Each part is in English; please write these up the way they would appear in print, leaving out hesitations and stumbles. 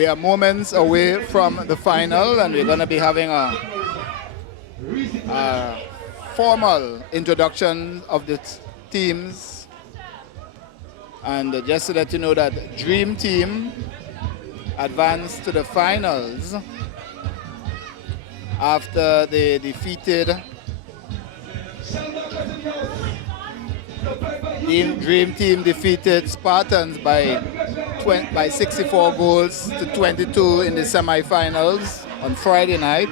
We are moments away from the final, and we're going to be having a formal introduction of the teams. And just to let you know that Dream Team advanced to the finals after they defeated Dream Team defeated Spartans by 64 goals to 22 in the semifinals on Friday night,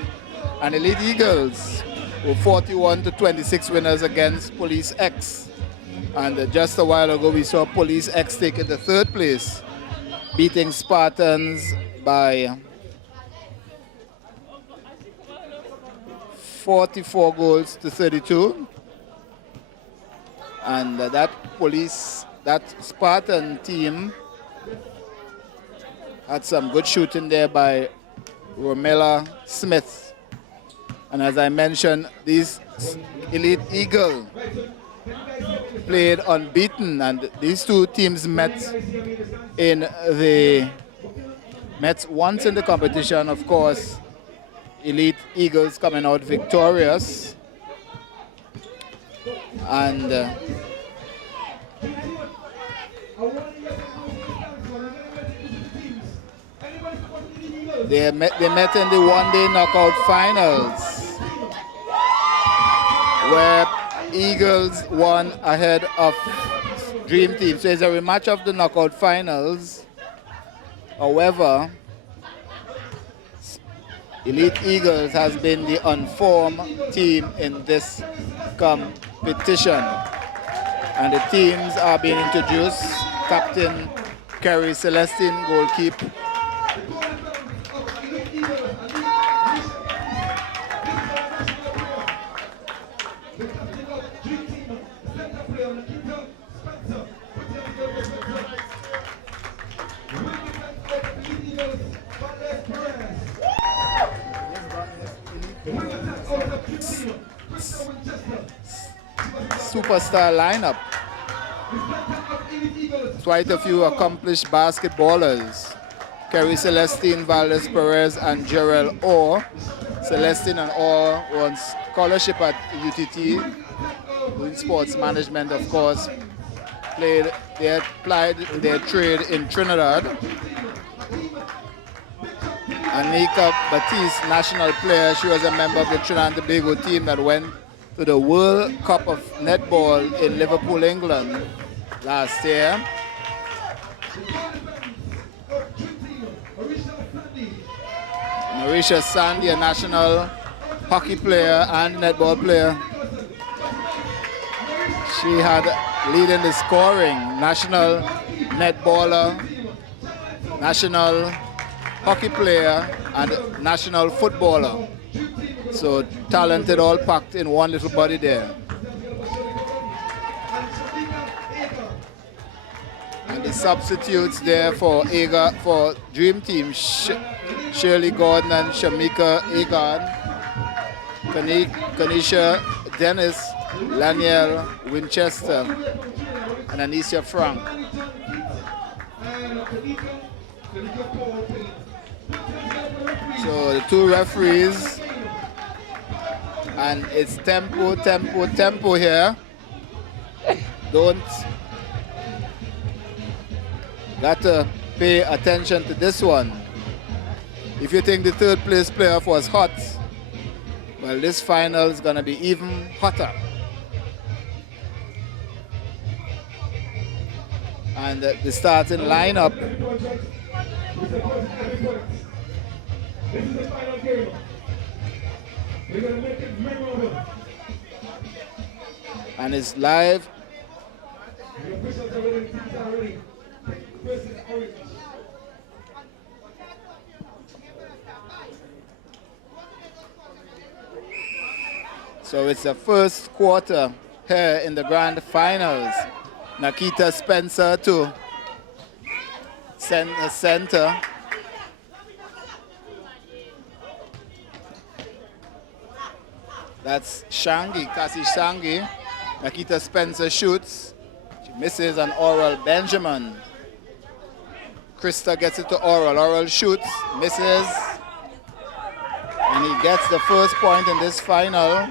and Elite Eagles were 41 to 26 winners against Police X. And just a while ago we saw Police X taking the third place, beating Spartans by 44 goals to 32. And that Spartan team had some good shooting there by Romella Smith. And as I mentioned, these Elite Eagle played unbeaten, and these two teams met once in the competition. Of course, Elite Eagles coming out victorious. And they met in the one-day knockout finals, where Eagles won ahead of Dream Team. So it's a rematch of the knockout finals. However, Elite Eagles has been the unformed team in this competition. And the teams are being introduced. Captain Kerry Celestine, goalkeeper. Superstar lineup. Quite a few accomplished basketballers. Kerry Celestine, Valdez Perez, and Gerald Orr. Celestine and Orr won scholarship at UTT, doing sports management, of course. They applied their trade in Trinidad. Anika Batiste, national player, she was a member of the Trinidad and Tobago team that went to the World Cup of Netball in Liverpool, England last year. Marisha Sandy, a national hockey player and netball player. She had leading the scoring, national netballer, national hockey player, and national footballer. So talented, all packed in one little body there. And the substitutes there for Dream Team, Shirley Gordon and Shamika Egan, Kanisha Dennis, Laniel Winchester, and Anisha Frank. So the two referees, and it's tempo here. Got to pay attention to this one. If you think the third place playoff was hot, well, this final is going to be even hotter. And the starting lineup. This is the final game. We're going to make it memorable. And it's live. The officials are ready. Teams are ready. First is orange. So it's the first quarter here in the grand finals. Nakita Spencer to center. That's Shangi, Cassie Shangi. Nakita Spencer shoots. She misses an Oral Benjamin. Krista gets it to Oral. Oral shoots, misses. And he gets the first point in this final.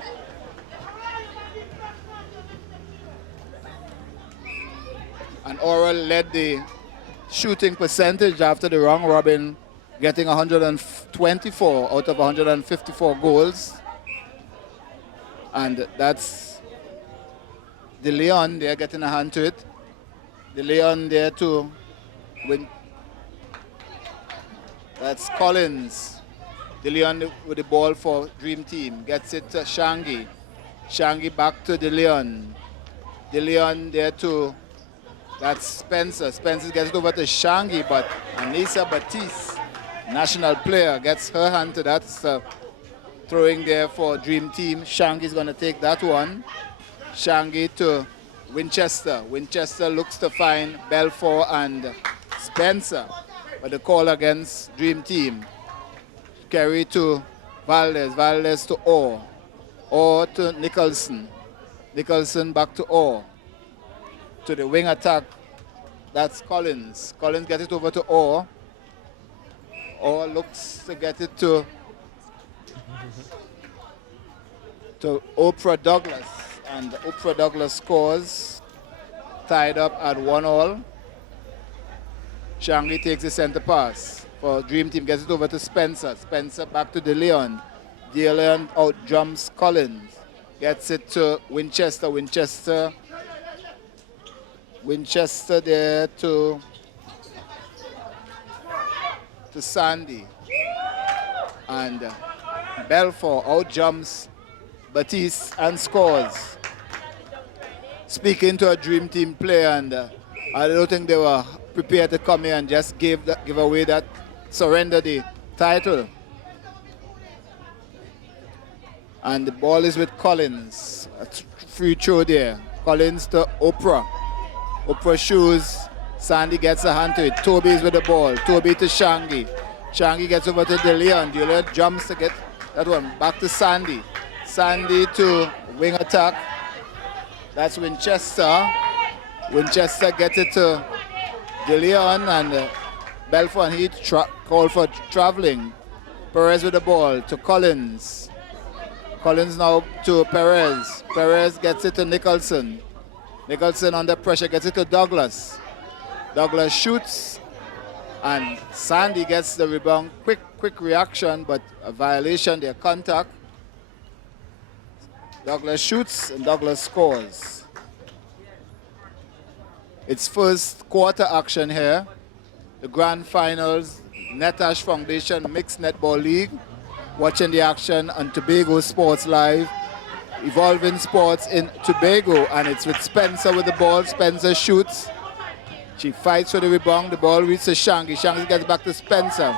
And Oral led the shooting percentage after the round robin, getting 124 out of 154 goals. And that's De Leon, they're getting a hand to it. De Leon there to win. That's Collins. De Leon with the ball for Dream Team. Gets it to Shangi. Shangi back to De Leon. De Leon there to, that's Spencer. Spencer gets it over to Shangi, but Anissa Batiste, national player, gets her hand to that. So throwing there for Dream Team. Shangi's going to take that one. Shangi to Winchester. Winchester looks to find Belfort and Spencer. But the call against Dream Team. Carry to Valdez. Valdez to Orr. Orr to Nicholson. Nicholson back to Orr. To the wing attack. That's Collins. Collins gets it over to Orr. Orr looks to get it to Oprah Douglas. And Oprah Douglas scores. Tied up at 1-1. Shangi takes the center pass for Dream Team, gets it over to Spencer. Spencer back to De Leon. De Leon out jumps Collins. Gets it to Winchester. Winchester there to Sandy. And Belfort out jumps Batiste and scores. Speaking to a Dream Team player, and I don't think they were prepared to come here and just give away that, surrender the title. And the ball is with Collins. A free throw there. Collins to Oprah. Oprah shoes. Sandy gets a hand to it. Toby is with the ball. Toby to Shangi. Shangi gets over to De Leon. De Leon jumps to get that one. Back to Sandy. Sandy to wing attack. That's Winchester. Winchester gets it to De Leon, and Belfort and Heat call for traveling. Perez with the ball to Collins. Collins now to Perez. Perez gets it to Nicholson. Nicholson under pressure gets it to Douglas. Douglas shoots, and Sandy gets the rebound. Quick reaction, but a violation, their contact. Douglas shoots, and Douglas scores. It's first quarter action here. The grand finals, Netash Foundation Mixed Netball League. Watching the action on Tobago Sports Live. Evolving Sports in Tobago, and it's with Spencer with the ball. Spencer shoots. She fights for the rebound. The ball reaches Shangi. Shangi gets back to Spencer.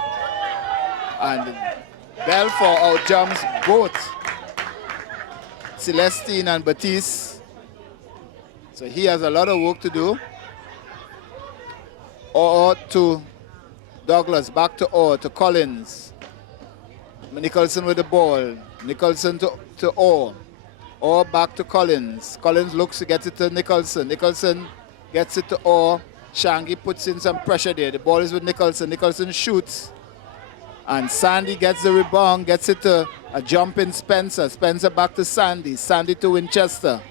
And Belfort out jumps both Celestine and Batiste. So he has a lot of work to do. Orr to Douglas, back to Orr, to Collins. Nicholson with the ball. Nicholson to Orr. Orr back to Collins. Collins looks to get it to Nicholson. Nicholson gets it to Orr. Shangi puts in some pressure there. The ball is with Nicholson. Nicholson shoots. And Sandy gets the rebound, gets it to a jumping Spencer. Spencer back to Sandy. Sandy to Winchester.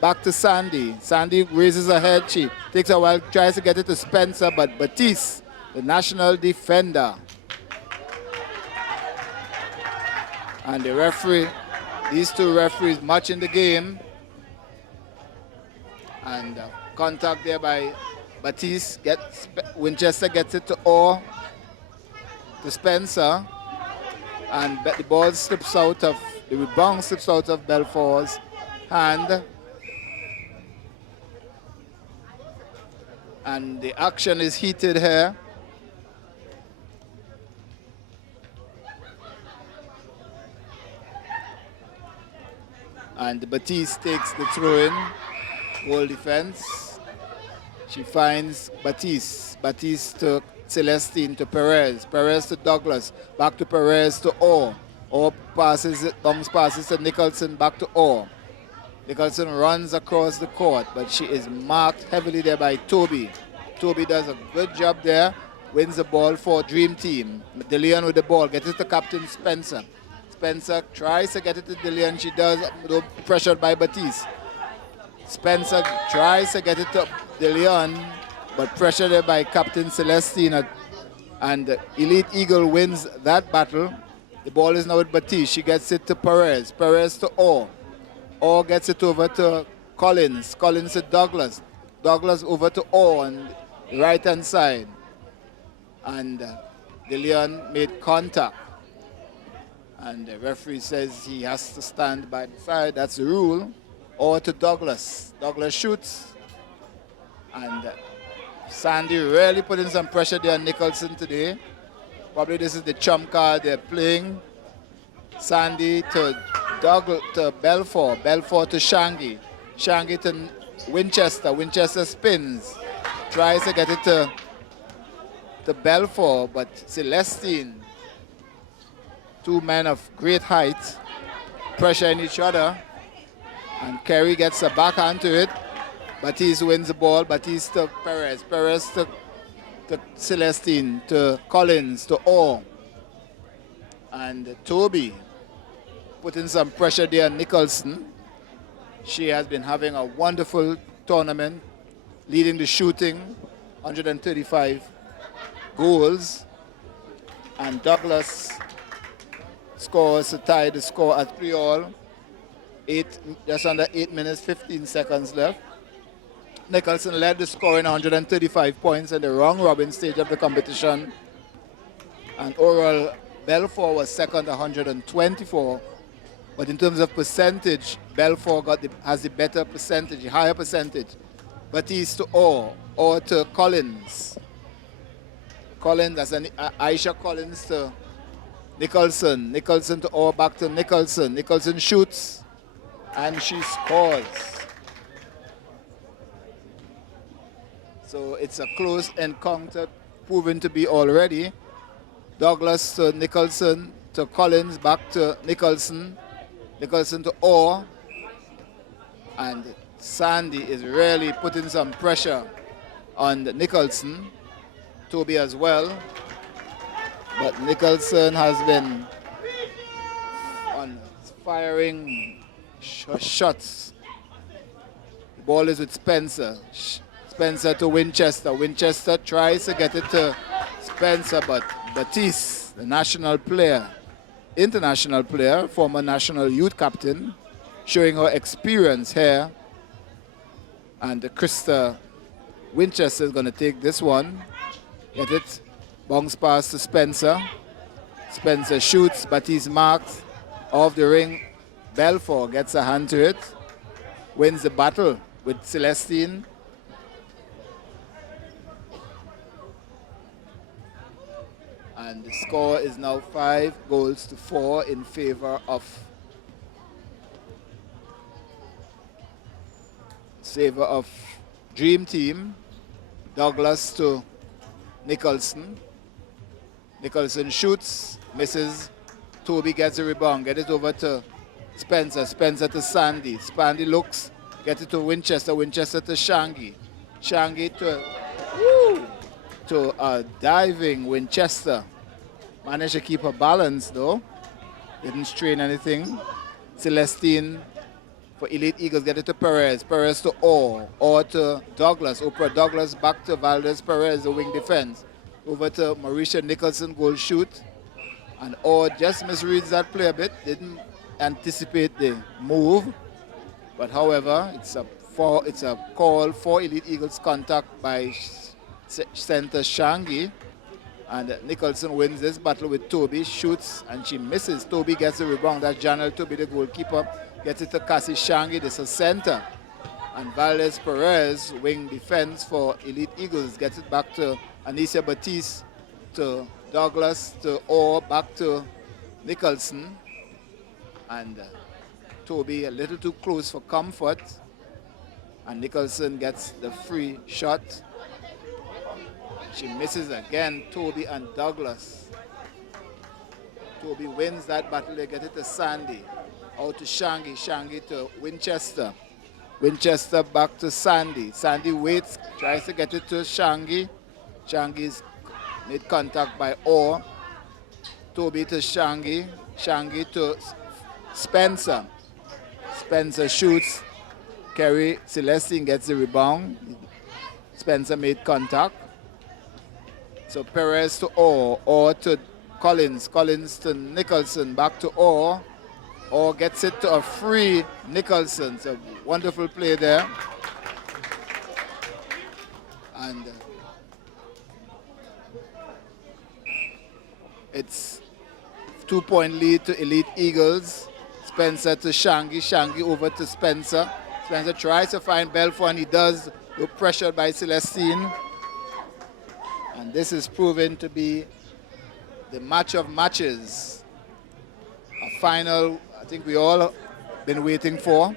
Back to Sandy. Sandy raises her head. She takes a while, tries to get it to Spencer, but Batiste, the national defender. And the referee, these two referees matching the game. And contact there by Batiste. Winchester gets it to Orr, to Spencer. And the ball slips out of, the rebound slips out of Belfort's hand. And the action is heated here. And Batiste takes the throw-in, goal defense. She finds Batiste. Batiste to Celestine, to Perez. Perez to Douglas. Back to Perez to Orr. Orr passes it, bounce passes to Nicholson, back to Orr. Nicholson runs across the court, but she is marked heavily there by Toby. Toby does a good job there. wins the ball for Dream Team. DeLeon with the ball, gets it to Captain Spencer. Spencer tries to get it to DeLeon. She does, though pressured by Batiste. Spencer tries to get it to DeLeon, but pressured by Captain Celestine. And Elite Eagle wins that battle. The ball is now with Batiste. She gets it to Perez. Perez to Orr. Orr gets it over to Collins. Collins to Douglas. Douglas over to Orr on the right-hand side. And DeLeon made contact. And the referee says he has to stand by the side. That's the rule. Orr to Douglas. Douglas shoots. And Sandy really putting some pressure there on Nicholson today. Probably this is the trump card they're playing. Sandy to Belfort. Belfort to Shangi. Shangi to Winchester. Winchester spins. Tries to get it to Belfort, but Celestine, two men of great height, pressuring each other. And Kerry gets a backhand to it. Batiste wins the ball. Batiste to Perez. Perez to Celestine, to Collins, to Orr. And Toby putting some pressure there on Nicholson. She has been having a wonderful tournament, leading the shooting, 135 goals. And Douglas scores to tie the score at 3-all. Just under 8 minutes, 15 seconds left. Nicholson led the scoring 135 points in the round-robin stage of the competition. And Oral Belfort was second, 124. But in terms of percentage, Belfort has the better percentage, the higher percentage. Batiste to Orr, Orr to Collins. Collins, that's Aisha Collins to Nicholson. Nicholson to Orr, back to Nicholson. Nicholson shoots, and she scores. So it's a close encounter, proven to be already. Douglas to Nicholson, to Collins, back to Nicholson. Nicholson to Orr. And Sandy is really putting some pressure on Nicholson. Toby as well. But Nicholson has been on firing shots. The ball is with Spencer. Spencer to Winchester. Winchester tries to get it to Spencer, but Batiste, the national player, international player, former national youth captain, showing her experience here. And Krista Winchester is going to take this one. Get it. Bounce pass to Spencer. Spencer shoots. Batiste marks. Off the ring. Belfort gets a hand to it. Wins the battle with Celestine. And the score is now 5-4 in favor of Dream Team. Douglas to Nicholson. Nicholson shoots, misses. Toby gets the rebound, get it over to Spencer. Spencer to Sandy. Sandy looks, get it to Winchester. Winchester to Shangi. Shangi to a diving Winchester. Managed to keep her balance though. Didn't strain anything. Celestine for Elite Eagles, get it to Perez. Perez to Orr. Orr to Douglas. Oprah Douglas back to Valdez Perez, the wing defense. Over to Mauricia Nicholson, goal shoot. And Orr just misreads that play a bit. Didn't anticipate the move. But however, it's a call for Elite Eagles contact by center Shangi. And Nicholson wins this battle with Toby, shoots, and she misses. Toby gets the rebound. That's Janelle Toby, the goalkeeper. Gets it to Cassie Shangi, this is center. And Valdez Perez, wing defense for Elite Eagles, gets it back to Anicia Batiste, to Douglas, to Orr, back to Nicholson. And Toby a little too close for comfort. And Nicholson gets the free shot. She misses again, Toby and Douglas. Toby wins that battle. They get it to Sandy. Out to Shangi. Shangi to Winchester. Winchester back to Sandy. Sandy waits, tries to get it to Shangi. Shangi's Made contact by Orr. Toby to Shangi. Shangi to Spencer. Spencer shoots. Kerry Celestine gets the rebound. Spencer made contact. So Perez to Orr to Collins. Collins to Nicholson. Back to Orr. Orr gets it to a free Nicholson. So wonderful play there. And it's 2-point lead to Elite Eagles. Spencer to Shangi. Shangi over to Spencer. Spencer tries to find Belfort, and he does. Though pressured by Celestine. And this is proven to be the match of matches. A final I think we all been waiting for.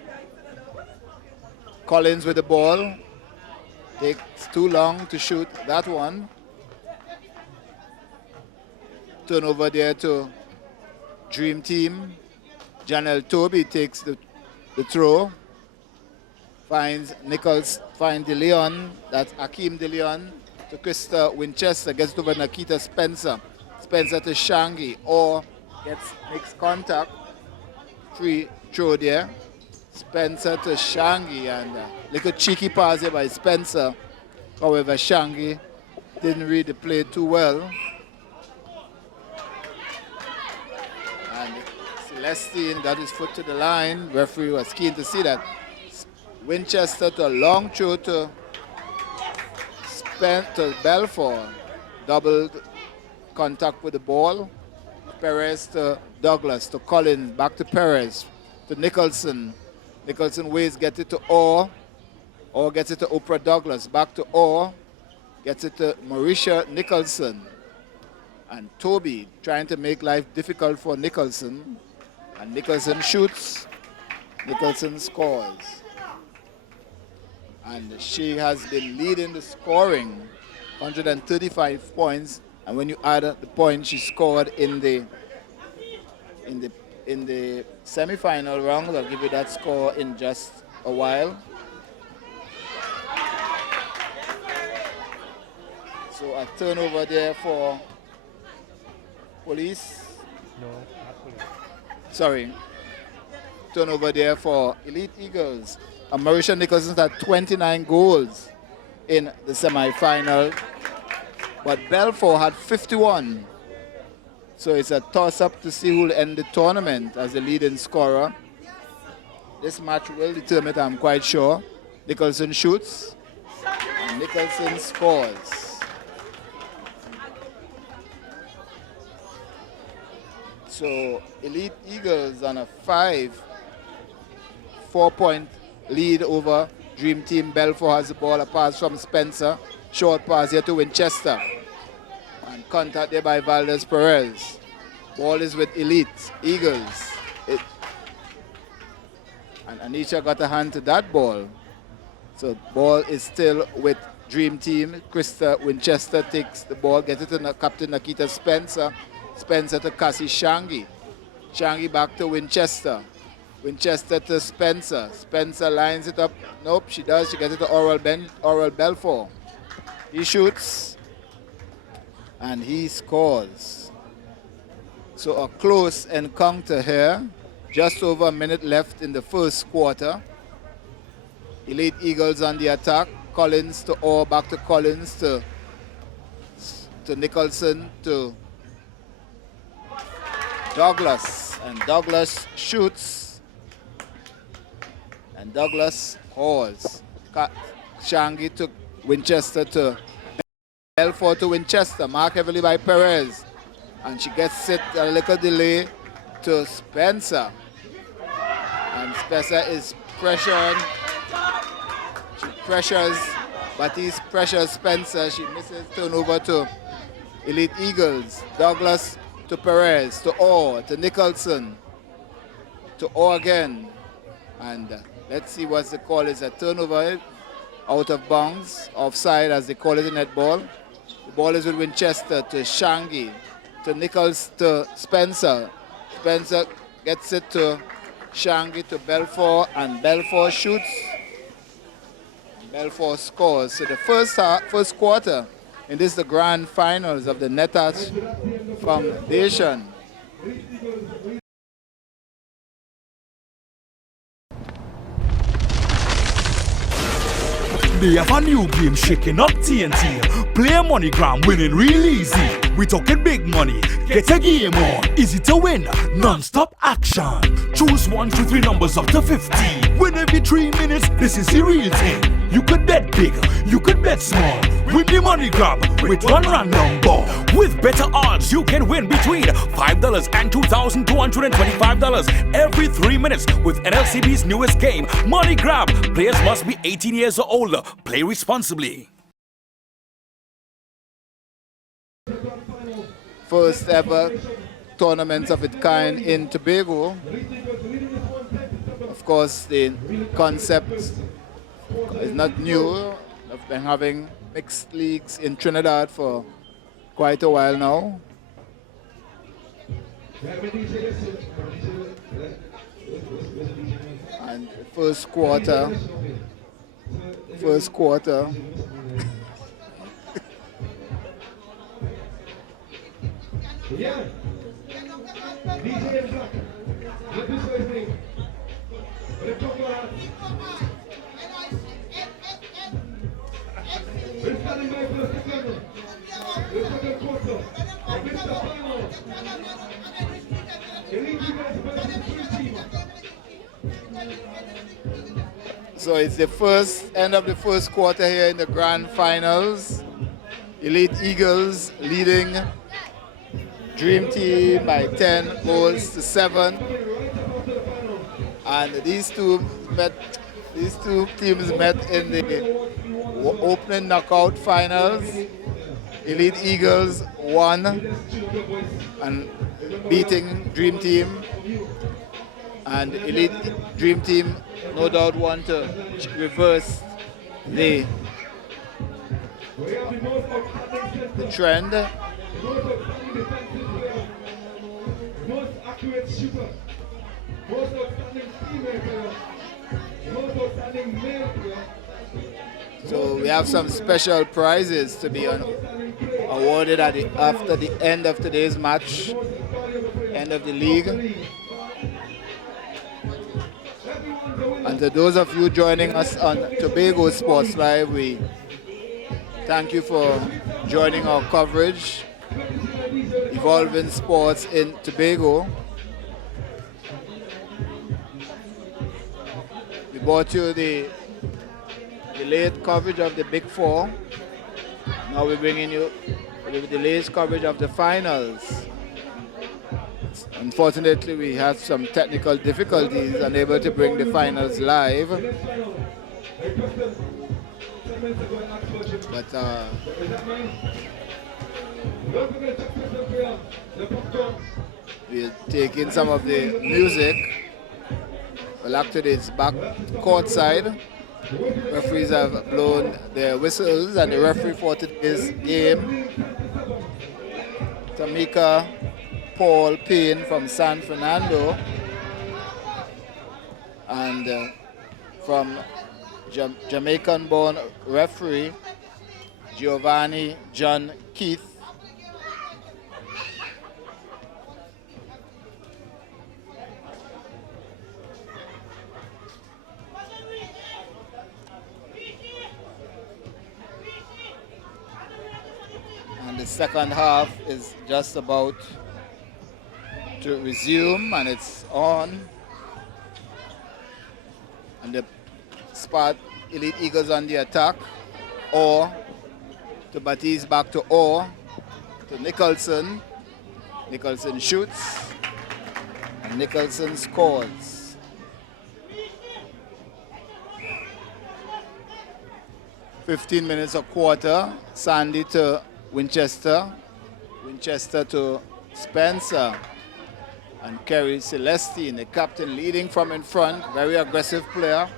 Collins with the ball. Takes too long to shoot that one. Turnover there to Dream Team. Janelle Toby takes the throw. Finds DeLeon. That's Akeem DeLeon to Krista Winchester. Gets it over Nakita Spencer. Spencer to Shangi. Or makes contact. Free throw there. Spencer to Shangi. And little cheeky pass here by Spencer. However, Shangi didn't read the play too well. And Celestine got his foot to the line. Referee was keen to see that. Winchester to a long throw to Belfort. Double contact with the ball. Perez to Douglas, to Collins, back to Perez, to Nicholson. Nicholson waits, gets it to Orr. Orr gets it to Oprah Douglas, back to Orr. Gets it to Mauricia Nicholson. And Toby trying to make life difficult for Nicholson. And Nicholson shoots. Nicholson scores. And she has been leading the scoring, 135 points. And when you add the points she scored in the semi-final round, I'll give you that score in just a while. So a turnover there for Police. No, not Police. Sorry. Turnover there for Elite Eagles. And Mauricia Nicholson had 29 goals in the semi-final. But Belfort had 51. So it's a toss-up to see who will end the tournament as the leading scorer. This match will determine it, I'm quite sure. Nicholson shoots. And Nicholson scores. So Elite Eagles on a 4-point lead over Dream Team. Belfort has the ball, a pass from Spencer. Short pass here to Winchester. And contact there by Valdez Perez. Ball is with Elite Eagles. And Anisha got a hand to that ball. So ball is still with Dream Team. Krista Winchester takes the ball, gets it to Captain Nakita Spencer. Spencer to Cassie Shangi. Shangi back to Winchester. Winchester to Spencer. Spencer lines it up. Nope, she does. She gets it to Oral Belfort. He shoots. And he scores. So a close encounter here. Just over a minute left in the first quarter. Elite Eagles on the attack. Collins to Orr, back to Collins to Nicholson to Douglas. And Douglas shoots. And Douglas calls. Shangi to Winchester to Belfort to Winchester. Marked heavily by Perez. And she gets it a little delay to Spencer. And Spencer is pressured. She pressures, but he pressures Spencer. She misses turnover to Elite Eagles. Douglas to Perez, to Orr, to Nicholson, to Orr again. And let's see what the call is. A turnover out of bounds, offside as they call it in netball. The ball is with Winchester to Shangi, to Nichols, to Spencer. Spencer gets it to Shangi, to Belfort, and Belfort shoots. Belfort scores. So the first quarter in this the grand finals of the Netball Foundation. They have a new game shaking up TNT. Play MoneyGram, winning real easy. We talking big money. Get a game on. Easy to win. Non-stop action. Choose 1, 2, 3 numbers up to 50. Win every 3 minutes. This is the real thing. You could bet big. You could bet small. Win the MoneyGram with one random ball. With better odds, you can win between $5 and $2,225 every 3 minutes with NLCB's newest game, MoneyGram. Players must be 18 years or older. Play responsibly. First ever tournament of its kind in Tobago. Of course, the concept is not new. We've been having mixed leagues in Trinidad for quite a while now. And first quarter. So it's the end of the first quarter here in the grand finals. Elite Eagles leading Dream Team by 10 goals to 7. And these two teams met in the opening knockout finals. Elite Eagles won and beating Dream Team. And Elite Dream Team no doubt want to reverse the trend. Most accurate shooter, most outstanding female player, most outstanding male player. So we have some special prizes to be awarded after the end of today's match, end of the league. And to those of you joining us on Tobago Sports Live, we thank you for joining our coverage, Evolving Sports in Tobago. We brought you the late coverage of the Big Four. Now we're bringing you the latest coverage of the finals. Unfortunately, we had some technical difficulties, unable to bring the finals live. But we're taking some of the music. Well, actually, it's back courtside. Referees have blown their whistles, and the referee for today's game, Tamika Paul Payne from San Fernando, and from Jamaican-born referee Giovanni John Keith. And the second half is just about to resume, and it's on. And the spot Elite Eagles on the attack. Or to Batiste, back to Orr, to Nicholson. Nicholson shoots, and Nicholson scores. "15 minutes a quarter. Sandy to Winchester. Winchester to Spencer. And Kerry Celestine, the captain, leading from in front. Very aggressive player.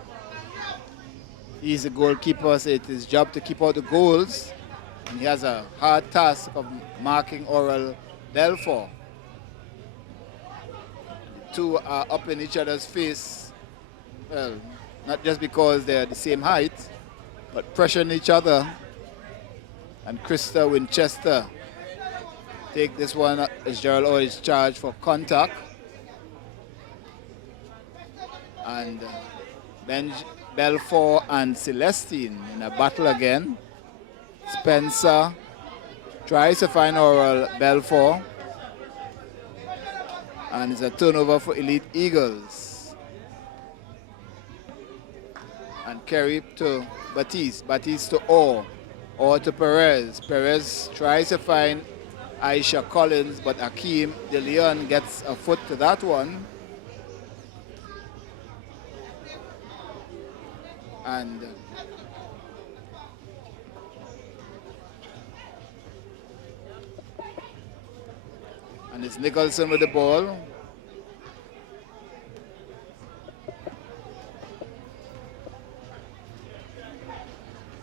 He's a goalkeeper, so it's his job to keep out the goals. And he has a hard task of marking Oral Belfort. The two are up in each other's face. Well, not just because they're the same height, but pressuring each other And Krista Winchester take this one as Gerald O is charged for contact. And Belfort and Celestine in a battle again. Spencer tries to find Oral Belfort. And it's a turnover for Elite Eagles. And Kerry to Batiste. Batiste to Orr to Perez. Perez tries to find Aisha Collins, but Akeem De Leon gets a foot to that one. And it's Nicholson with the ball.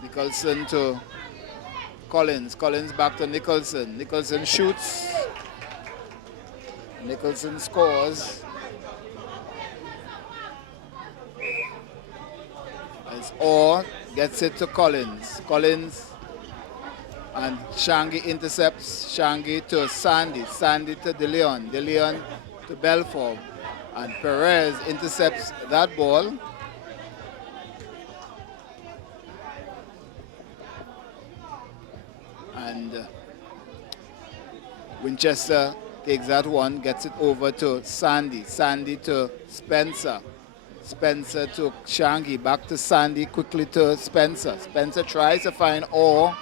Nicholson to Collins. Collins back to Nicholson. Nicholson shoots. Nicholson scores. As Orr gets it to Collins. Collins and Shangi intercepts. Shangi to Sandy. Sandy to De Leon. De Leon to Belfort. And Perez intercepts that ball. And Winchester takes that one, gets it over to Sandy. Sandy to Spencer. Spencer to Shangi. Back to Sandy, quickly to Spencer. Spencer tries to find Orr.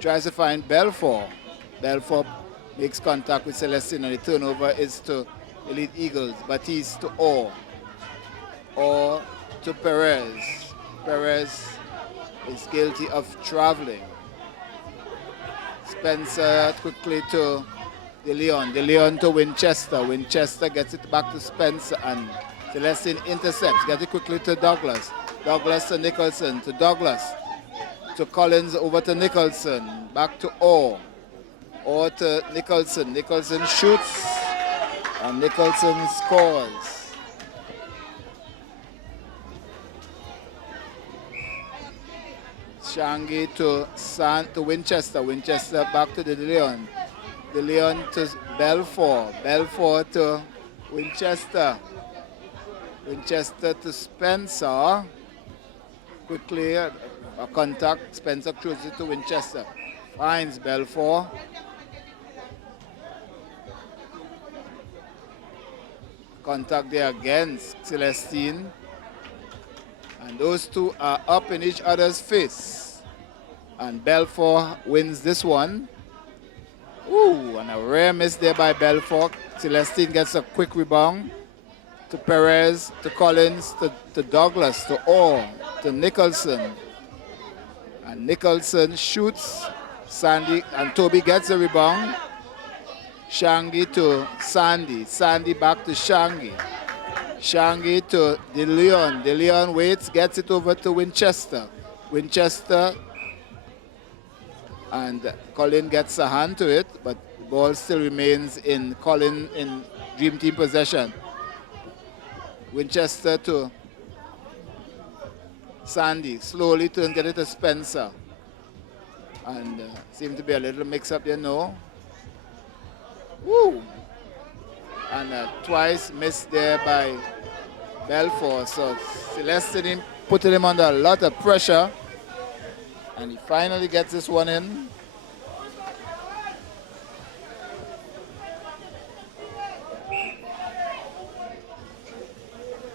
Tries to find Belfort. Belfort makes contact with Celestine, and the turnover is to Elite Eagles. Batiste to Orr. Orr to Perez. Perez is guilty of traveling. Spencer quickly to De Leon. De Leon to Winchester. Winchester gets it back to Spencer, and Celestine intercepts. Gets it quickly to Douglas. Douglas to Nicholson. To Douglas. To Collins, over to Nicholson. Back to Orr. Orr to Nicholson. Nicholson shoots, and Nicholson scores. Shangi to Winchester. Winchester back to De Leon. De Leon to Belfort. Belfort to Winchester. Winchester to Spencer. Quickly, a contact. Spencer throws it to Winchester. Finds Belfort. Contact there against Celestine. And those two are up in each other's face. And Belfort wins this one. Ooh, and a rare miss there by Belfort. Celestine gets a quick rebound to Perez, to Collins, to Douglas, to Orr, to Nicholson. And Nicholson shoots. Sandy and Toby gets the rebound. Shangi to Sandy. Sandy back to Shangi. Shangi to De Leon. De Leon waits, gets it over to Winchester. Winchester, and Colin gets a hand to it, but the ball still remains in Colin in Dream Team possession. Winchester to Sandy. Slowly to get it to Spencer. And seemed to be a little mix up there, no. Woo! And twice missed there by Belfort. So Celestine putting him under a lot of pressure. And he finally gets this one in.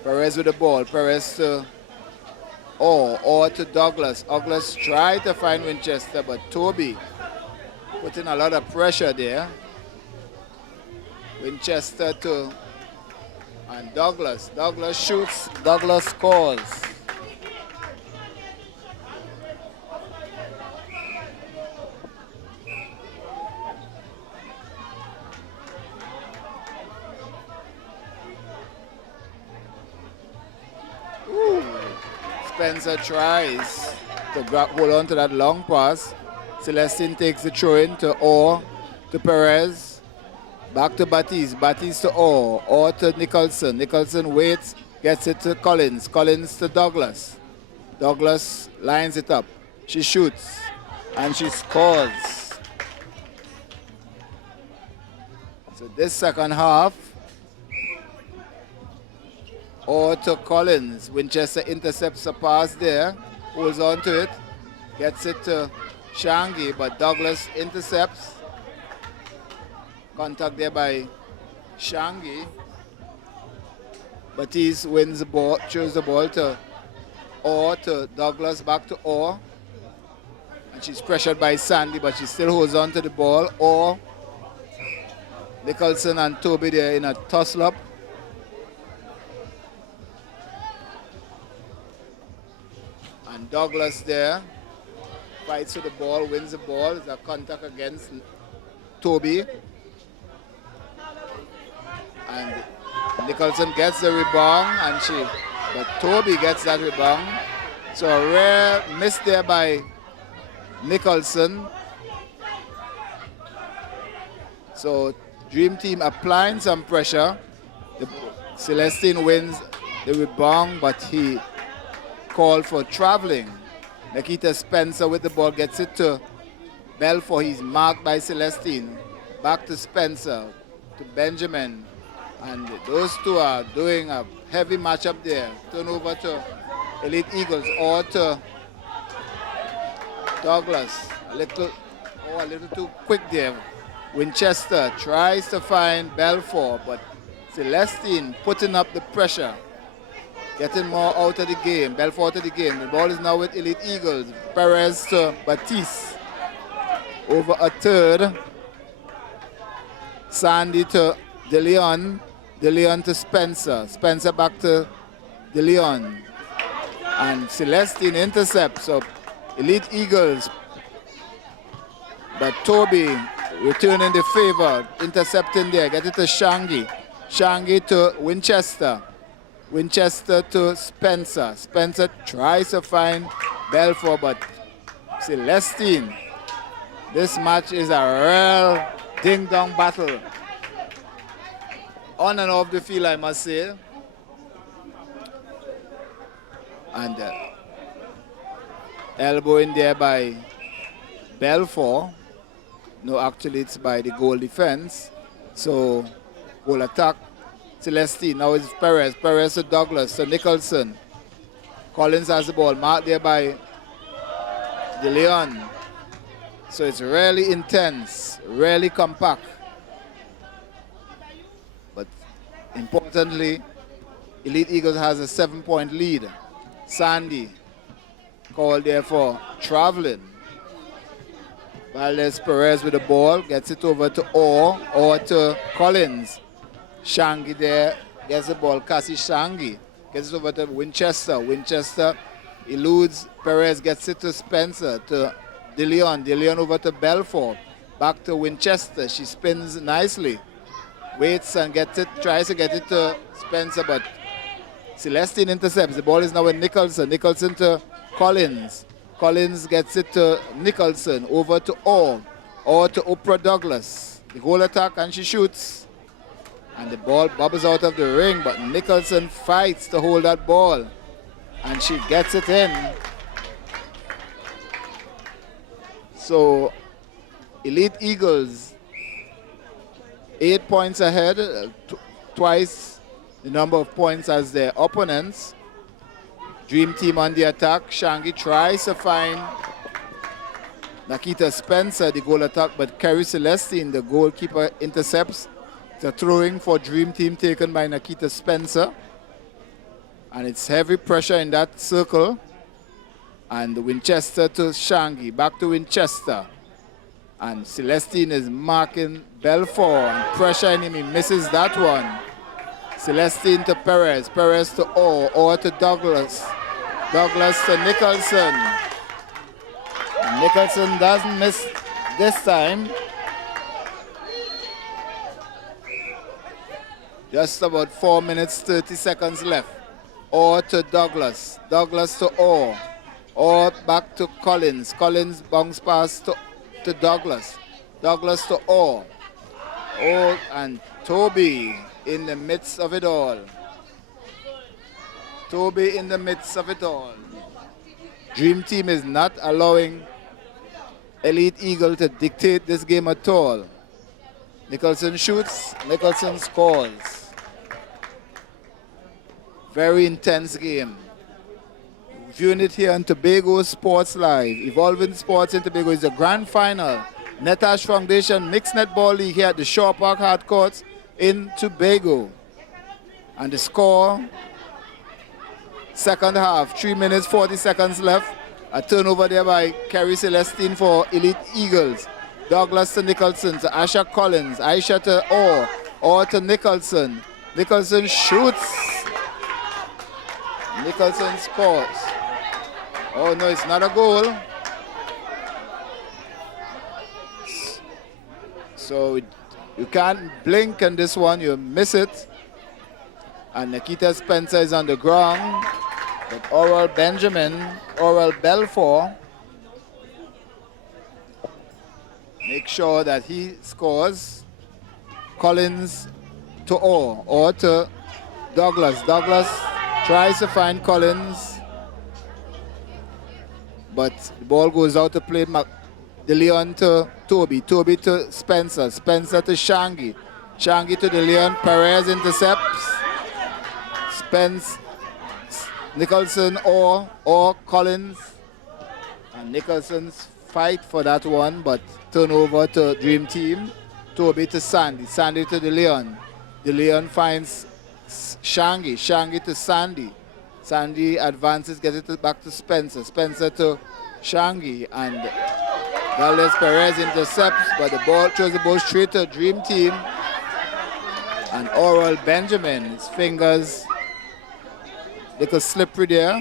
Perez with the ball. Perez to Orr to Douglas. Douglas tried to find Winchester, but Toby putting a lot of pressure there. Winchester to and Douglas. Douglas shoots. Douglas scores. Ooh. Spencer tries to hold on to that long pass. Celestine takes the throw in to Orr, to Perez. Back to Batiste. Batiste to Orr. Orr to Nicholson. Nicholson waits, gets it to Collins. Collins to Douglas. Douglas lines it up. She shoots and she scores. So this second half, or to Collins. Winchester intercepts a pass there, holds on to it, gets it to Shangi, but Douglas intercepts. Contact there by Shangi. Batiste wins the ball, throws the ball to Orr, to Douglas, back to Orr. And she's pressured by Sandy, but she still holds on to the ball. Orr, Nicholson and Toby there in a tussle-up. And Douglas there fights with the ball, wins the ball. There's a contact against Toby. And Nicholson gets the rebound, but Toby gets that rebound. So a rare miss there by Nicholson. So Dream Team applying some pressure. Celestine wins the rebound, but he called for traveling. Nikita Spencer with the ball gets it to Belfort. He's marked by Celestine. Back to Spencer, to Benjamin. And those two are doing a heavy matchup there. Turnover to Elite Eagles or to Douglas. A little too quick there. Winchester tries to find Belfort, but Celestine putting up the pressure. Getting more out of the game. Belfort out of the game. The ball is now with Elite Eagles. Perez to Batiste. Over a third. Sandy to De Leon. De Leon to Spencer. Spencer back to De Leon. And Celestine intercepts. So Elite Eagles. But Toby returning the favor. Intercepting there. Get it to Shangi. Shangi to Winchester. Winchester to Spencer. Spencer tries to find Belfort, but Celestine. This match is a real ding-dong battle. On and off the field, I must say. And elbow in there by Belfort. No, actually it's by the goal defense. So, goal attack. Celestine, now it's Perez. Perez to Douglas, to Nicholson. Collins has the ball, marked there by De Leon. So it's really intense, really compact. But importantly, Elite Eagles has a 7-point lead. Sandy called there for traveling. Valdez Perez with the ball, gets it over to Orr, or to Collins. Shangi there gets the ball. Cassie Shangi gets it over to Winchester. Winchester eludes Perez, gets it to Spencer, to De Leon. De Leon over to Belfort. Back to Winchester. She spins nicely. Waits and gets it, tries to get it to Spencer, but Celestine intercepts. The ball is now with Nicholson. Nicholson to Collins. Collins gets it to Nicholson. Over to Orr. Orr to Oprah Douglas. The goal attack and she shoots. And the ball bobbles out of the ring, but Nicholson fights to hold that ball. And she gets it in. So, Elite Eagles, 8 points ahead, twice the number of points as their opponents. Dream Team on the attack. Shangi tries to find Nikita Spencer, the goal attack, but Kerry Celestine, the goalkeeper, intercepts. The throwing for Dream Team taken by Nikita Spencer. And it's heavy pressure in that circle. And Winchester to Shangi. Back to Winchester. And Celestine is marking Belfort and pressuring him. He misses that one. Celestine to Perez. Perez to Orr. Orr to Douglas. Douglas to Nicholson. And Nicholson doesn't miss this time. Just about 4 minutes, 30 seconds left. Orr to Douglas. Douglas to Orr. Orr back to Collins. Collins bounce pass to Douglas. Douglas to Orr. Orr and Toby in the midst of it all. Toby in the midst of it all. Dream Team is not allowing Elite Eagle to dictate this game at all. Nicholson shoots, Nicholson scores. Very intense game. Viewing it here on Tobago Sports Live. Evolving Sports in Tobago is the grand final. Netash Foundation Mixed Netball League here at the Shaw Park Hard Courts in Tobago. And the score, second half, 3 minutes, 40 seconds left. A turnover there by Kerry Celestine for Elite Eagles. Douglas to Nicholson, to Asha Collins, Aisha to Orr to Nicholson. Nicholson shoots. Nicholson scores. Oh no, it's not a goal. So you can't blink on this one, you miss it. And Nikita Spencer is on the ground. But Oral Belfort, make sure that he scores. Collins to Orr to Douglas. Douglas tries to find Collins, but the ball goes out to play. DeLeon to Toby. Toby to Spencer. Spencer to Shangi. Shangi to DeLeon. Perez intercepts. Spence. Nicholson or Collins. And Nicholson's fight for that one, but turnover to Dream Team. Toby to Sandy. Sandy to DeLeon. DeLeon finds Shangi. Shangi to Sandy. Sandy advances, gets it back to Spencer. Spencer to Shangi. And Gales Perez intercepts, but the ball throws the ball straight to Dream Team. And Oral Benjamin, his fingers, little slippery there.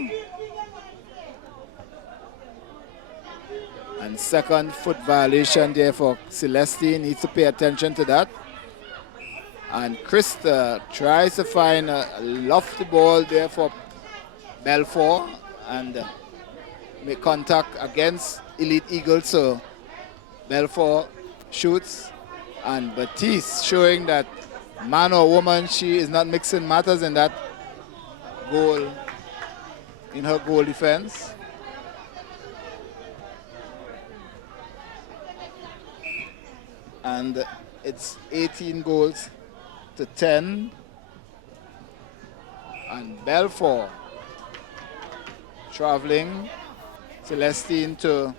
And second foot violation there for Celestine. Needs to pay attention to that. And Krista tries to find a lofty ball there for Belfort and make contact against Elite Eagles. So Belfort shoots, and Batiste showing that man or woman, she is not mixing matters in that goal, in her goal defense. And it's 18 goals to 10. And Belfort traveling. Celestine to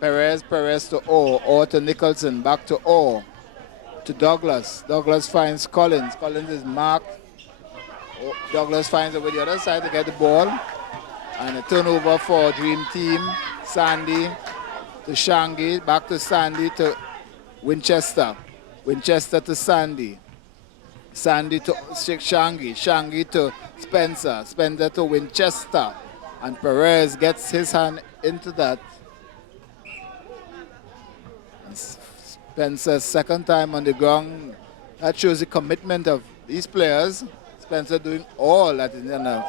Perez, Perez to Orr to Nicholson, back to Orr, to Douglas. Douglas finds Collins. Collins is marked. Douglas finds over the other side to get the ball. And a turnover for Dream Team. Sandy to Shangi, back to Sandy to Winchester. Winchester to Sandy. Sandy to Shangi. Shangi to Spencer. Spencer to Winchester. And Perez gets his hand into that. Spencer's second time on the ground. That shows the commitment of these players. Spencer doing all that is enough.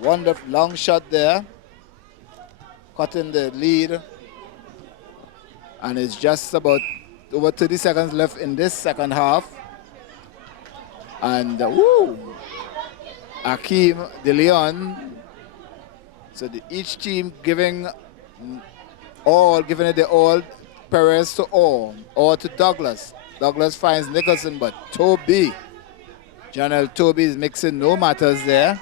Wonderful long shot there. Cutting the lead. And it's just about over 30 seconds left in this second half. And Akeem DeLeon. So each team giving it the all. Perez to Orr to Douglas. Douglas finds Nicholson, but Toby. Janelle Toby is mixing no matters there.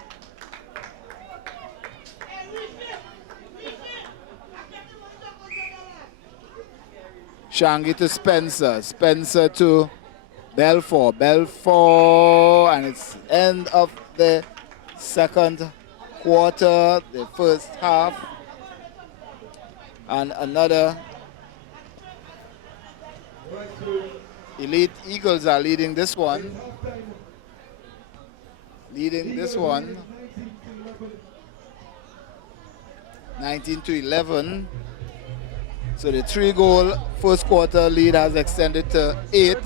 Shangi to Spencer. Spencer to Belfort. Belfort, and it's end of the second quarter, the first half. And another Elite Eagles are leading this one. 19-11. So the 3-goal first quarter lead has extended to 8.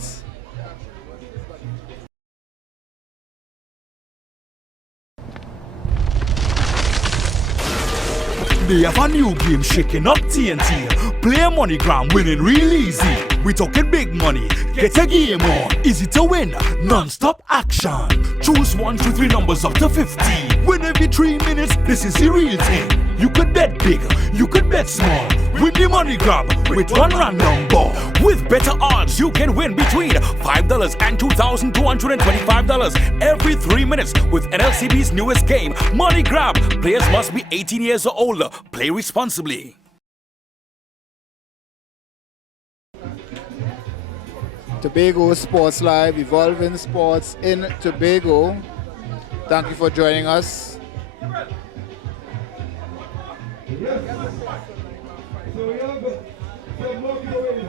They have a new game shaking up TNT. Play MoneyGram, winning real easy. We talking big money, get a game on. Easy to win, non-stop action. Choose 1, 2, 3 numbers up to 50. Win every 3 minutes, this is the real thing. You could bet big, you could bet small. Win the MoneyGram with one random ball. With better odds, you can win between $5 and $2,225 every 3 minutes with NLCB's newest game, MoneyGram. Players must be 18 years or older. Play responsibly. Tobago Sports Live, evolving sports in Tobago. Thank you for joining us. Yes. So we have some more giveaways.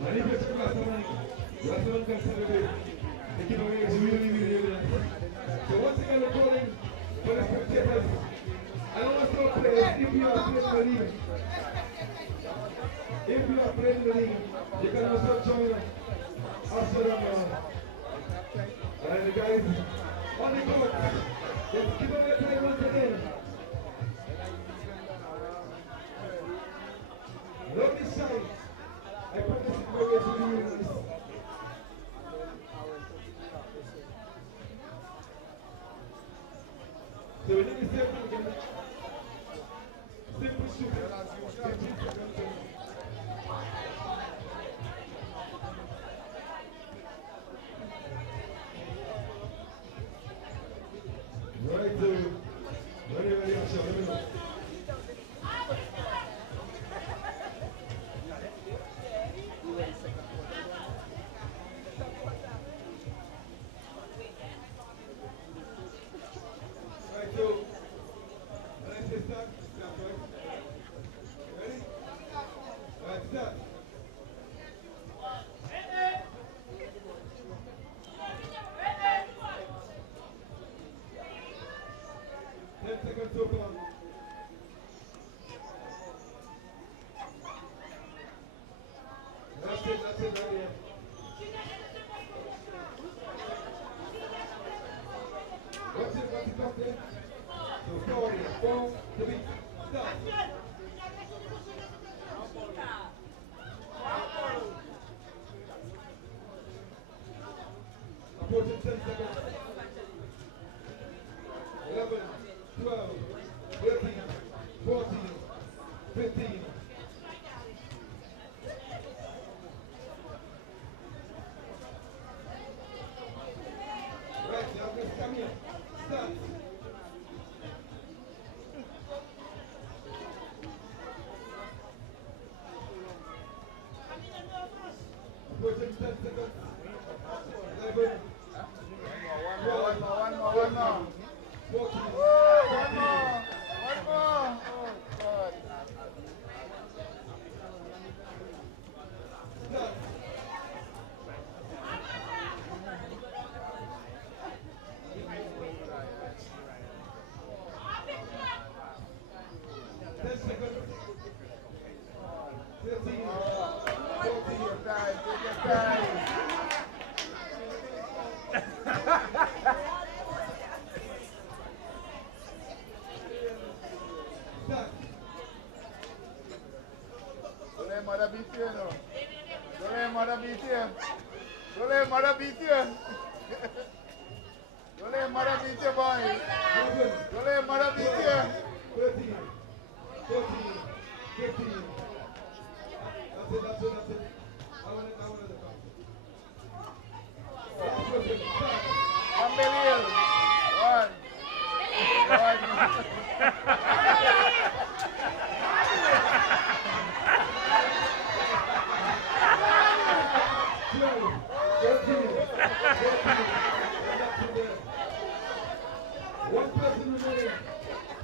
And if you check out something, that's what I'm considering. The giveaway is really nice. So once again, we're calling for the spectators. And also players, if you are playing the league, you can also join us. And the guys on the court, let's give away play once again. Don't be shy. I put this giveaway to be nice. So we need to say it again. Simple shoot. Right, ready, action, let me know. Right, so, when I say start, start, right? Ready? Right, start. Seconds to come. That's it right here. What's it up there? So sorry, phone to be stop. Approaching 10 seconds. 11, 12, 13, 14, 15. Right, now just come here. Start. Approaching 10 seconds. 11, 12, one more. 14. One more. Oh, God. Start. One person remaining.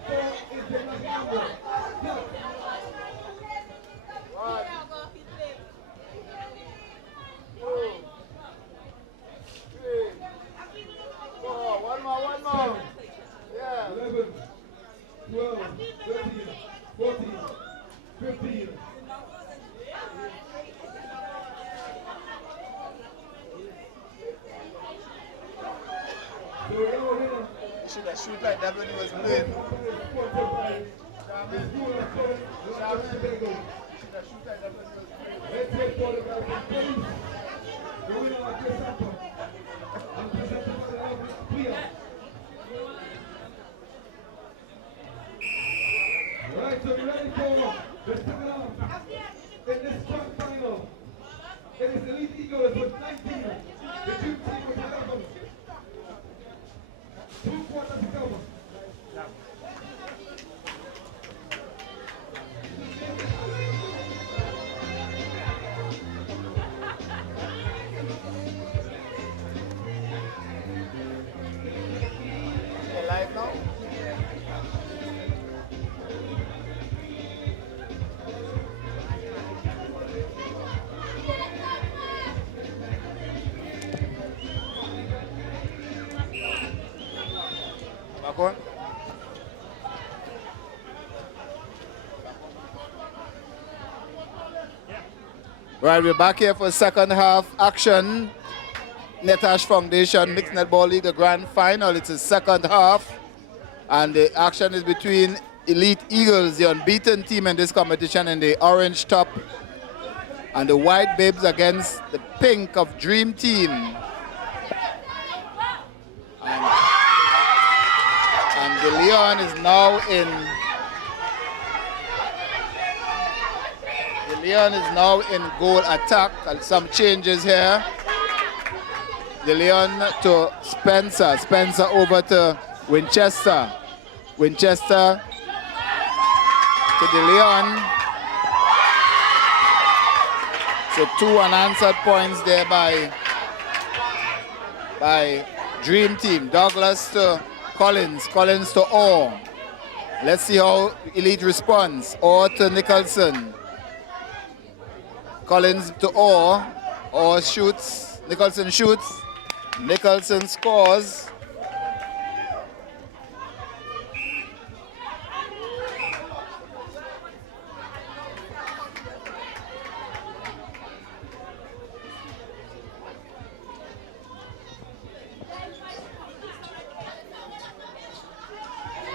4 is the last number. Stop. 1, 2, 3, 4. One more. Yeah. 11, 12, 13, 14, 15. So we're going should have shoot like that when he was playing. Right, so we're ready for the second half in this grand final. It is Elite Eagles with 19, the Dream Team with 11. 2 quarters to go. Live now? Back on. Right, we're back here for second half action. Netash Foundation Mixed Netball League, the grand final. It's the second half. And the action is between Elite Eagles, the unbeaten team in this competition, in the orange top, and the white bibs against the pink of Dream Team. And the Leon is now in. The Leon is now in goal attack, and some changes here. De Leon to Spencer. Spencer over to Winchester. Winchester to De Leon. So 2 unanswered points there by Dream Team. Douglas to Collins. Collins to Orr. Let's see how Elite responds. Orr to Nicholson. Collins to Orr. Orr shoots. Nicholson shoots. Nicholson scores.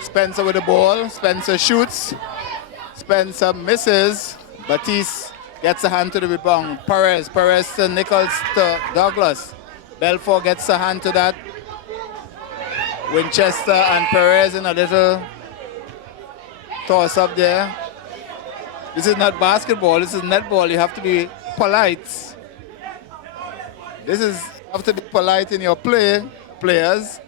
Spencer with the ball. Spencer shoots. Spencer misses. Batiste gets a hand to the rebound. Perez to Nichols to Douglas. Belfort gets a hand to that. Winchester and Perez in a little toss up there. This is not basketball, this is netball. You have to be polite. You have to be polite in your players.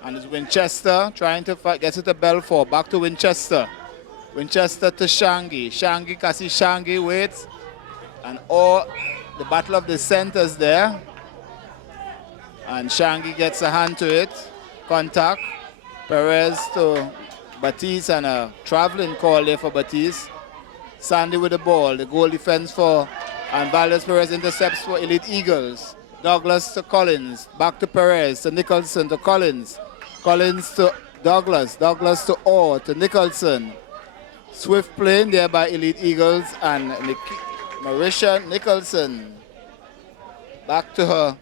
And it's Winchester trying to fight, gets it to Belfort, back to Winchester. Winchester to Shangi. Shangi waits. And all the battle of the centers there. And Shangi gets a hand to it. Contact. Perez to Batiste, and a traveling call there for Batiste. Sandy with the ball. The goal defense for, and Valdez Perez intercepts for Elite Eagles. Douglas to Collins. Back to Perez, to Nicholson, to Collins. Collins to Douglas. Douglas to Orr, to Nicholson. Swift playing there by Elite Eagles, and Marisha Nicholson back to her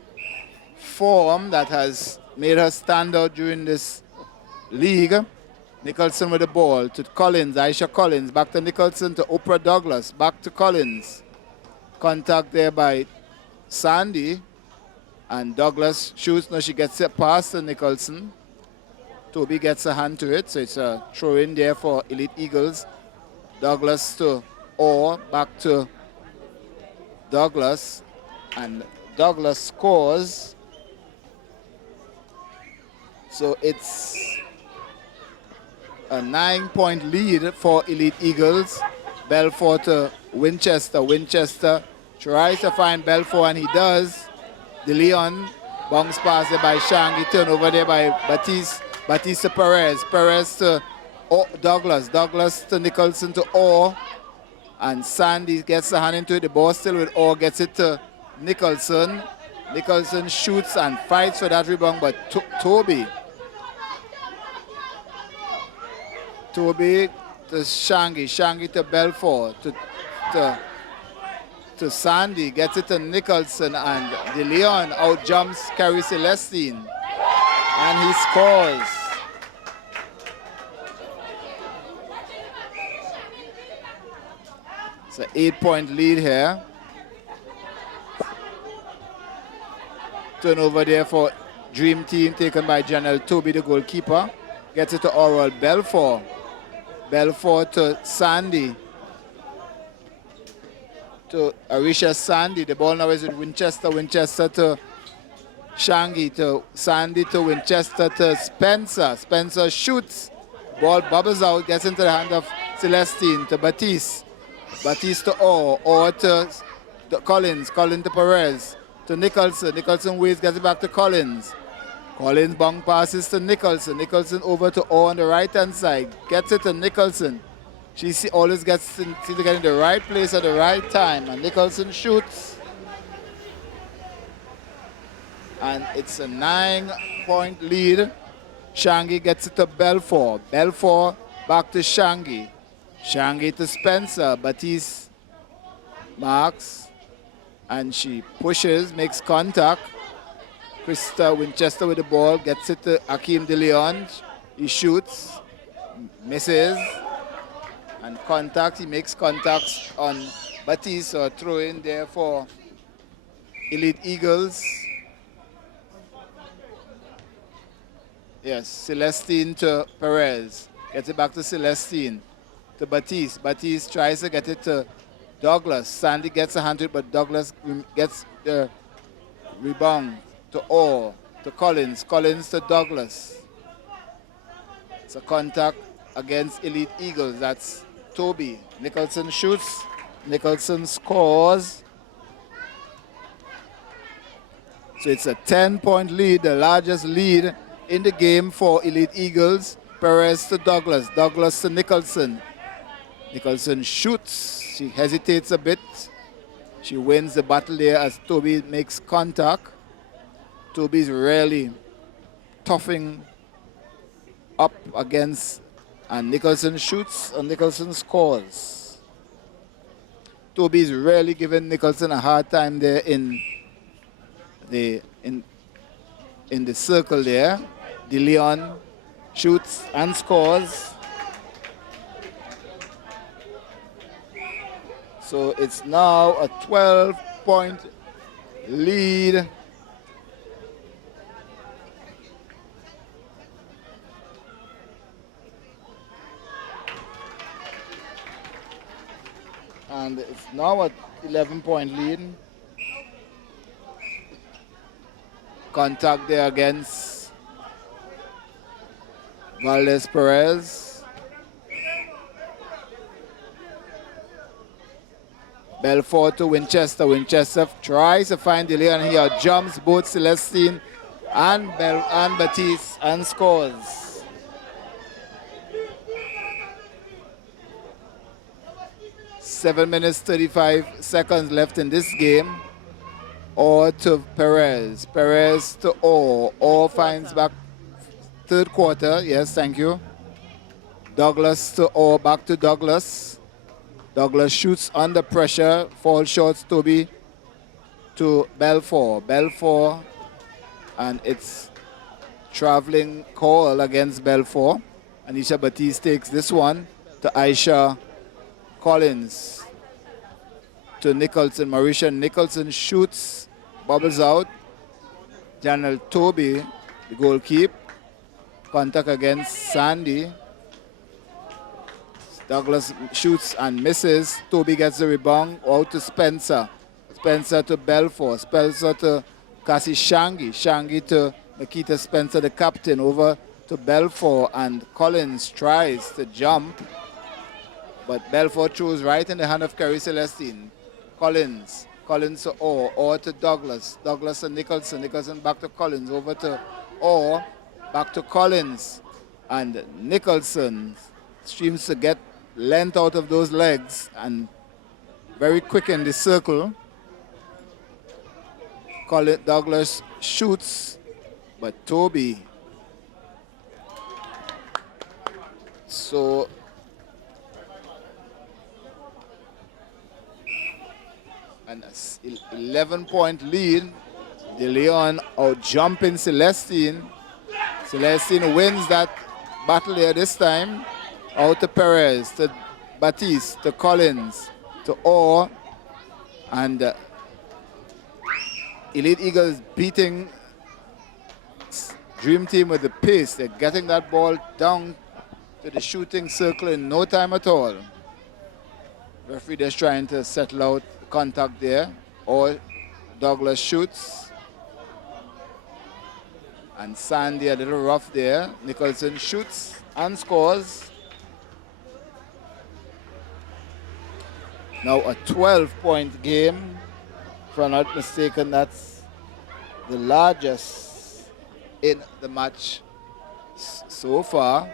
form that has made her stand out during this league. Nicholson with the ball to Collins, Aisha Collins. Back to Nicholson to Oprah Douglas. Back to Collins. Contact there by Sandy. And Douglas shoots. Now she gets it past to Nicholson. Toby gets a hand to it, so it's a throw in there for Elite Eagles. Douglas to Orr, back to Douglas, and Douglas scores. So it's a 9-point lead for Elite Eagles. Belfort to Winchester. Winchester tries to find Belfort, and he does. De Leon bounce pass there by Shangi, turn over there by Batiste. Batiste to Perez. Perez to Douglas. Douglas to Nicholson to Orr. And Sandy gets the hand into it. The ball still with Orr, gets it to Nicholson. Nicholson shoots and fights for that rebound, but Toby Toby to Shangi, Shangi to Belfort, to Sandy, gets it to Nicholson, and De Leon out jumps Kerry Celestine, and he scores. It's an 8-point lead here. Turnover there for Dream Team, taken by Janelle Toby, the goalkeeper. Gets it to Oral Belfort. Belfort to Sandy. To Arisha Sandy. The ball now is with Winchester. Winchester to Shangi, to Sandy, to Winchester, to Spencer. Spencer shoots. Ball bubbles out, gets into the hand of Celestine, to Batiste. Batiste to Orr to Collins. Collins to Perez. To Nicholson. Nicholson waits, gets it back to Collins. Collins bong passes to Nicholson. Nicholson over to Orr on the right-hand side. Gets it to Nicholson. She always seems to get in the right place at the right time. And Nicholson shoots. And it's a 9-point lead. Shangi gets it to Belfort. Belfort back to Shangi. Shangi to Spencer. Batiste marks. And she pushes, makes contact. Krista Winchester with the ball. Gets it to Akeem De Leon. He shoots. Misses. And contact. He makes contacts on Batiste. So throw in there for Elite Eagles. Yes, Celestine to Perez. Gets it back to Celestine. To Batiste. Batiste tries to get it to Douglas. Sandy gets a hand to it, but Douglas gets the rebound to Orr. To Collins. Collins to Douglas. It's a contact against Elite Eagles. That's Toby. Nicholson shoots. Nicholson scores. So it's a 10-point lead, the largest lead in the game for Elite Eagles. Perez to Douglas. Douglas to Nicholson. Nicholson shoots. She hesitates a bit. She wins the battle there as Toby makes contact. Toby's really toughing up against, and Nicholson shoots and Nicholson scores. Toby's really giving Nicholson a hard time there in the circle there. De Leon shoots and scores. So it's now a 12-point lead. And it's now a 11-point lead. Contact there against Valdez Perez. Belfort to Winchester. Winchester tries to find De Leon here. Jumps both Celestine and Batiste and scores. Seven minutes, 35 seconds left in this game. Orr to Perez. Perez to Orr. Orr finds back third quarter. Yes, thank you. Douglas to Orr. Back to Douglas. Douglas shoots under pressure. Falls short. Toby to Belfort. Belfort. And it's traveling call against Belfort. Anisha Batiste takes this one to Aisha Collins. To Nicholson. Marisha Nicholson shoots. Bubbles out. Janelle Toby, the goalkeeper. Contact against Sandy. Douglas shoots and misses. Toby gets the rebound out to Spencer. Spencer to Belfort. Spencer to Cassie Shangi. Shangi to Nikita Spencer, the captain, over to Belfort. And Collins tries to jump. But Belfort throws right in the hand of Kerry Celestine. Collins. Collins to Orr. Orr to Douglas. Douglas to Nicholson. Nicholson back to Collins. Over to Orr. Back to Collins. And Nicholson seems to get length out of those legs and very quick in the circle. Douglas shoots, but Toby So an 11-point lead. De Leon out jumping Celestine. Celestine wins that battle here this time. Out to Perez, to Batiste, to Collins, to Orr. And Elite Eagles beating Dream Team with the pace. They're getting that ball down to the shooting circle in no time at all. Referee just trying to settle out contact there. Or Douglas shoots. And Sandy a little rough there. Nicholson shoots and scores. Now a 12-point game. If I'm not mistaken, that's the largest in the match so far.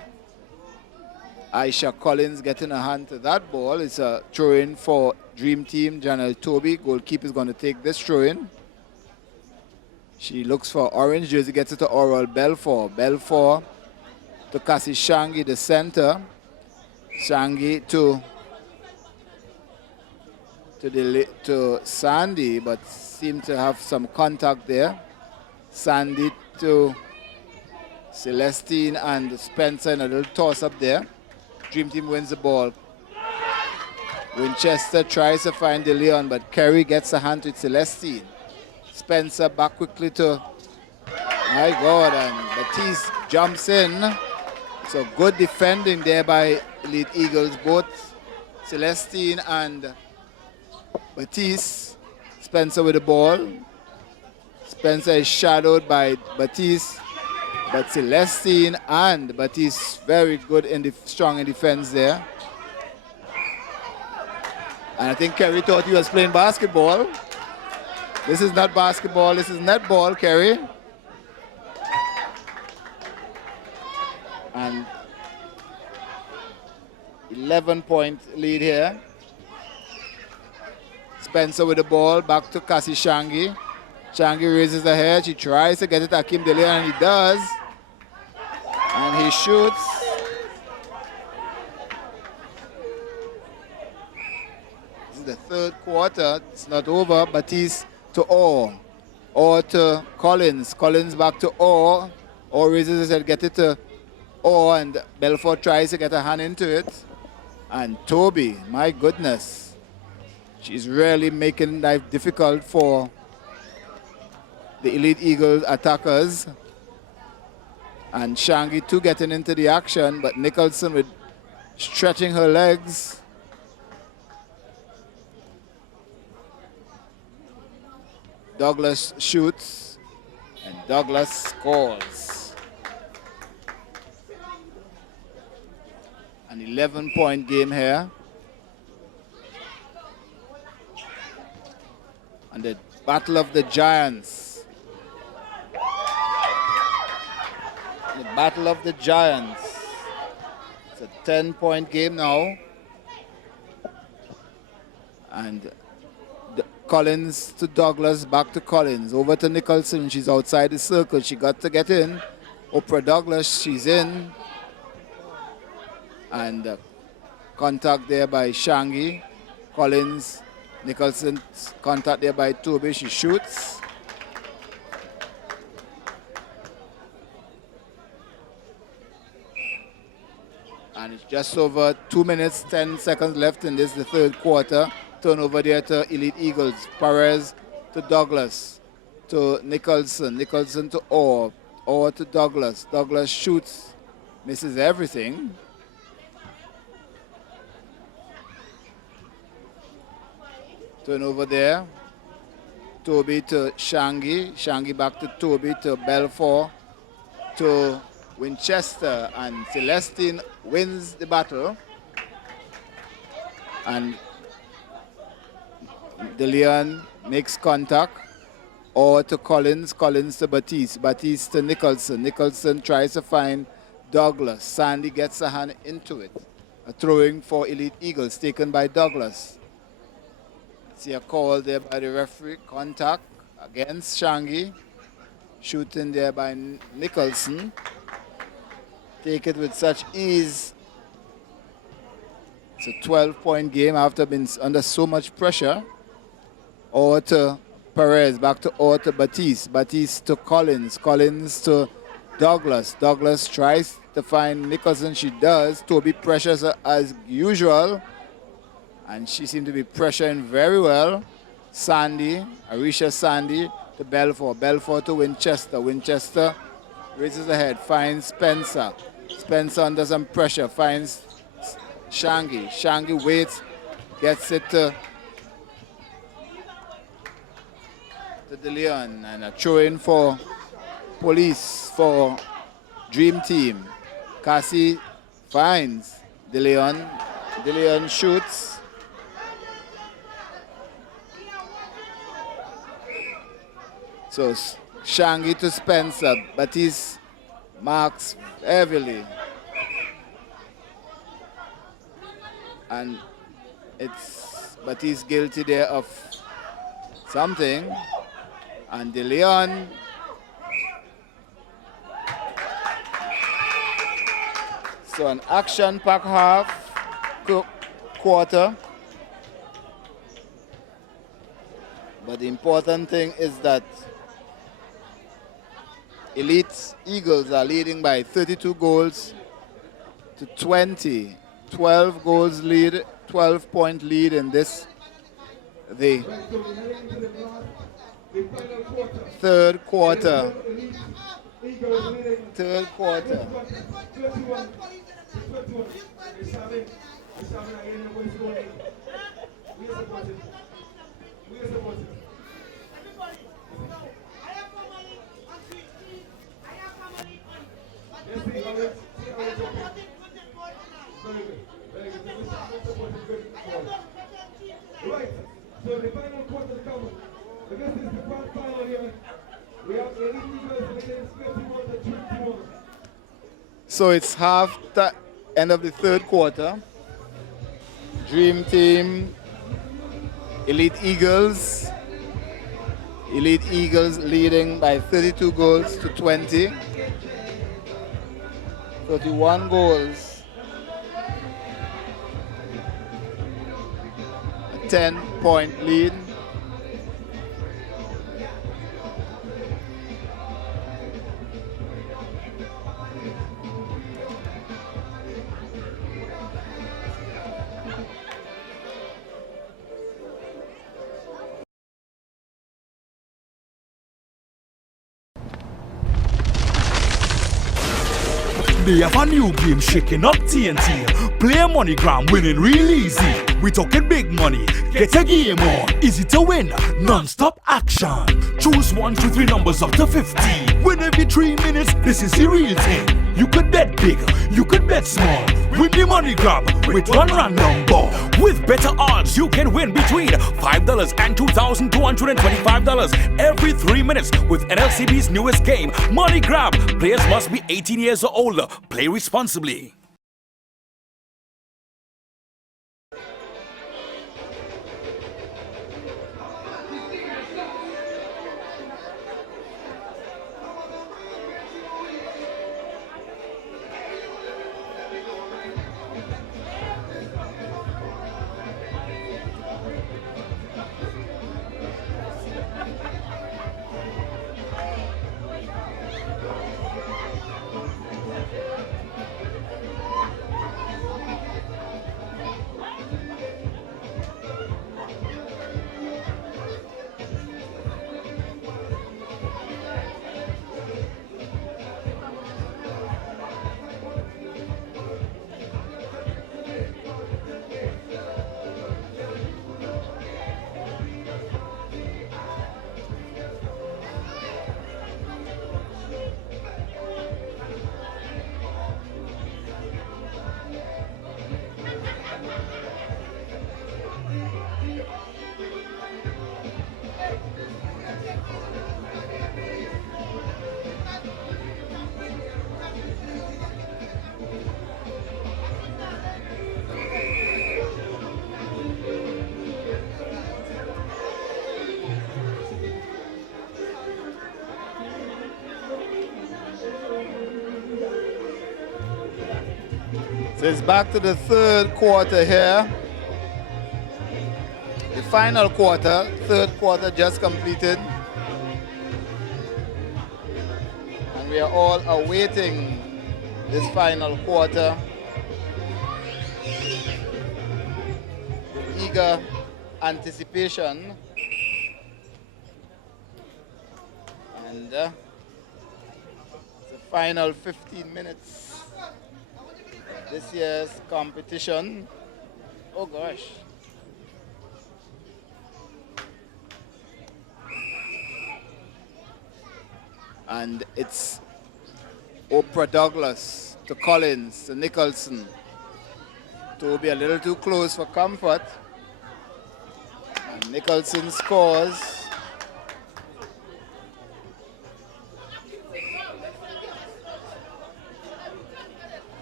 Aisha Collins getting a hand to that ball. It's a throw-in for Dream Team. Janelle Toby, goalkeeper, is going to take this throw-in. She looks for orange jersey, gets it to Oral Belfort. Belfort to Cassie Shangi, the center. Shangi to Sandy, but seemed to have some contact there. Sandy to Celestine and Spencer, and a little toss up there. Dream Team wins the ball. Winchester tries to find De Leon, but Kerry gets a hand to Celestine. Spencer back quickly to, my God, and Batiste jumps in. So good defending there by Elite Eagles, both Celestine and Batiste. Spencer with the ball. Spencer is shadowed by Batiste, but Celestine and Batiste very good strong in defense there. And I think Kerry thought he was playing basketball. This is not basketball, this is netball, Kerry. And 11-point lead here. Spencer with the ball, back to Cassie Shangi. Shangi raises the head, she tries to get it to Akim De Leon, and he does. And he shoots. This is the third quarter, it's not over. Batiste to Orr. Orr to Collins. Collins back to Orr. Orr raises his head, get it to Orr, and Belfort tries to get a hand into it. And Toby, my goodness. She's really making life difficult for the Elite Eagle attackers. And Shangi too getting into the action, but Nicholson with stretching her legs. Douglas shoots, and Douglas scores. An 11-point game here. And the Battle of the Giants. The Battle of the Giants. It's a 10-point game now. And Collins to Douglas, back to Collins, over to Nicholson. She's outside the circle. She got to get in. Oprah Douglas, she's in. And contact there by Shangi. Collins, Nicholson, contact there by Toby. She shoots. And it's just over 2 minutes, 10 seconds left in this, the third quarter. Turnover there to Elite Eagles. Perez to Douglas, to Nicholson. Nicholson to Orr. Orr to Douglas. Douglas shoots, misses everything. Turnover there. Toby to Shangi. Shangi back to Toby, to Belfort, to Winchester. And Celestine wins the battle. And De Leon makes contact. Or to Collins. Collins to Batiste. Batiste to Nicholson. Nicholson tries to find Douglas. Sandy gets a hand into it. A throwing for Elite Eagles taken by Douglas. See a call there by the referee. Contact against Shangi. Shooting there by Nicholson. Take it with such ease It's a 12-point game after being under so much pressure. Over to Perez, back to over to Batiste. Batiste to Collins. Collins to Douglas. Douglas tries to find Nicholson. She does. Toby pressures her as usual. And she seemed to be pressuring very well. Sandy, Arisha Sandy to Belfort. Belfort to Winchester. Winchester raises the head, finds Spencer. Spencer under some pressure, finds Shangi. Shangi waits, gets it to De Leon, and a throw-in for Police for Dream Team. Cassie finds De Leon. De Leon shoots. So Shangi to Spencer. Batiste marks heavily. And it's Batiste guilty there of something. And De Leon so an action-packed half, quarter. But the important thing is that Elite Eagles are leading by 32 goals to 20. 12 goals lead, 12-point lead in this, the third quarter. Third quarter. Right, so the final quarter comes. This is the grand final here. We have the Eagles leading 51 to 21. So it's half the end of the third quarter. Dream Team, Elite Eagles. Elite Eagles leading by 32 goals to 20. 31 goals. 10-point lead. They have a new game shaking up TNT. Play MoneyGram, winning real easy. We talking big money, get a game on. Easy to win, non-stop action. Choose 1, 2, 3 numbers up to 50. Win every 3 minutes, this is the real thing. You could bet big, you could bet small. Win the MoneyGram with one random ball. With better odds, you can win between $5 and $2,225 every 3 minutes with NLCB's newest game, MoneyGram. Players must be 18 years or older. Play responsibly. So it's back to the third quarter here. The final quarter, third quarter just completed. And we are all awaiting this final quarter with eager anticipation. And the final 15 minutes of this year's competition. Oh gosh. And it's Oprah Douglas to Collins to Nicholson. Toby a little too close for comfort. And Nicholson scores.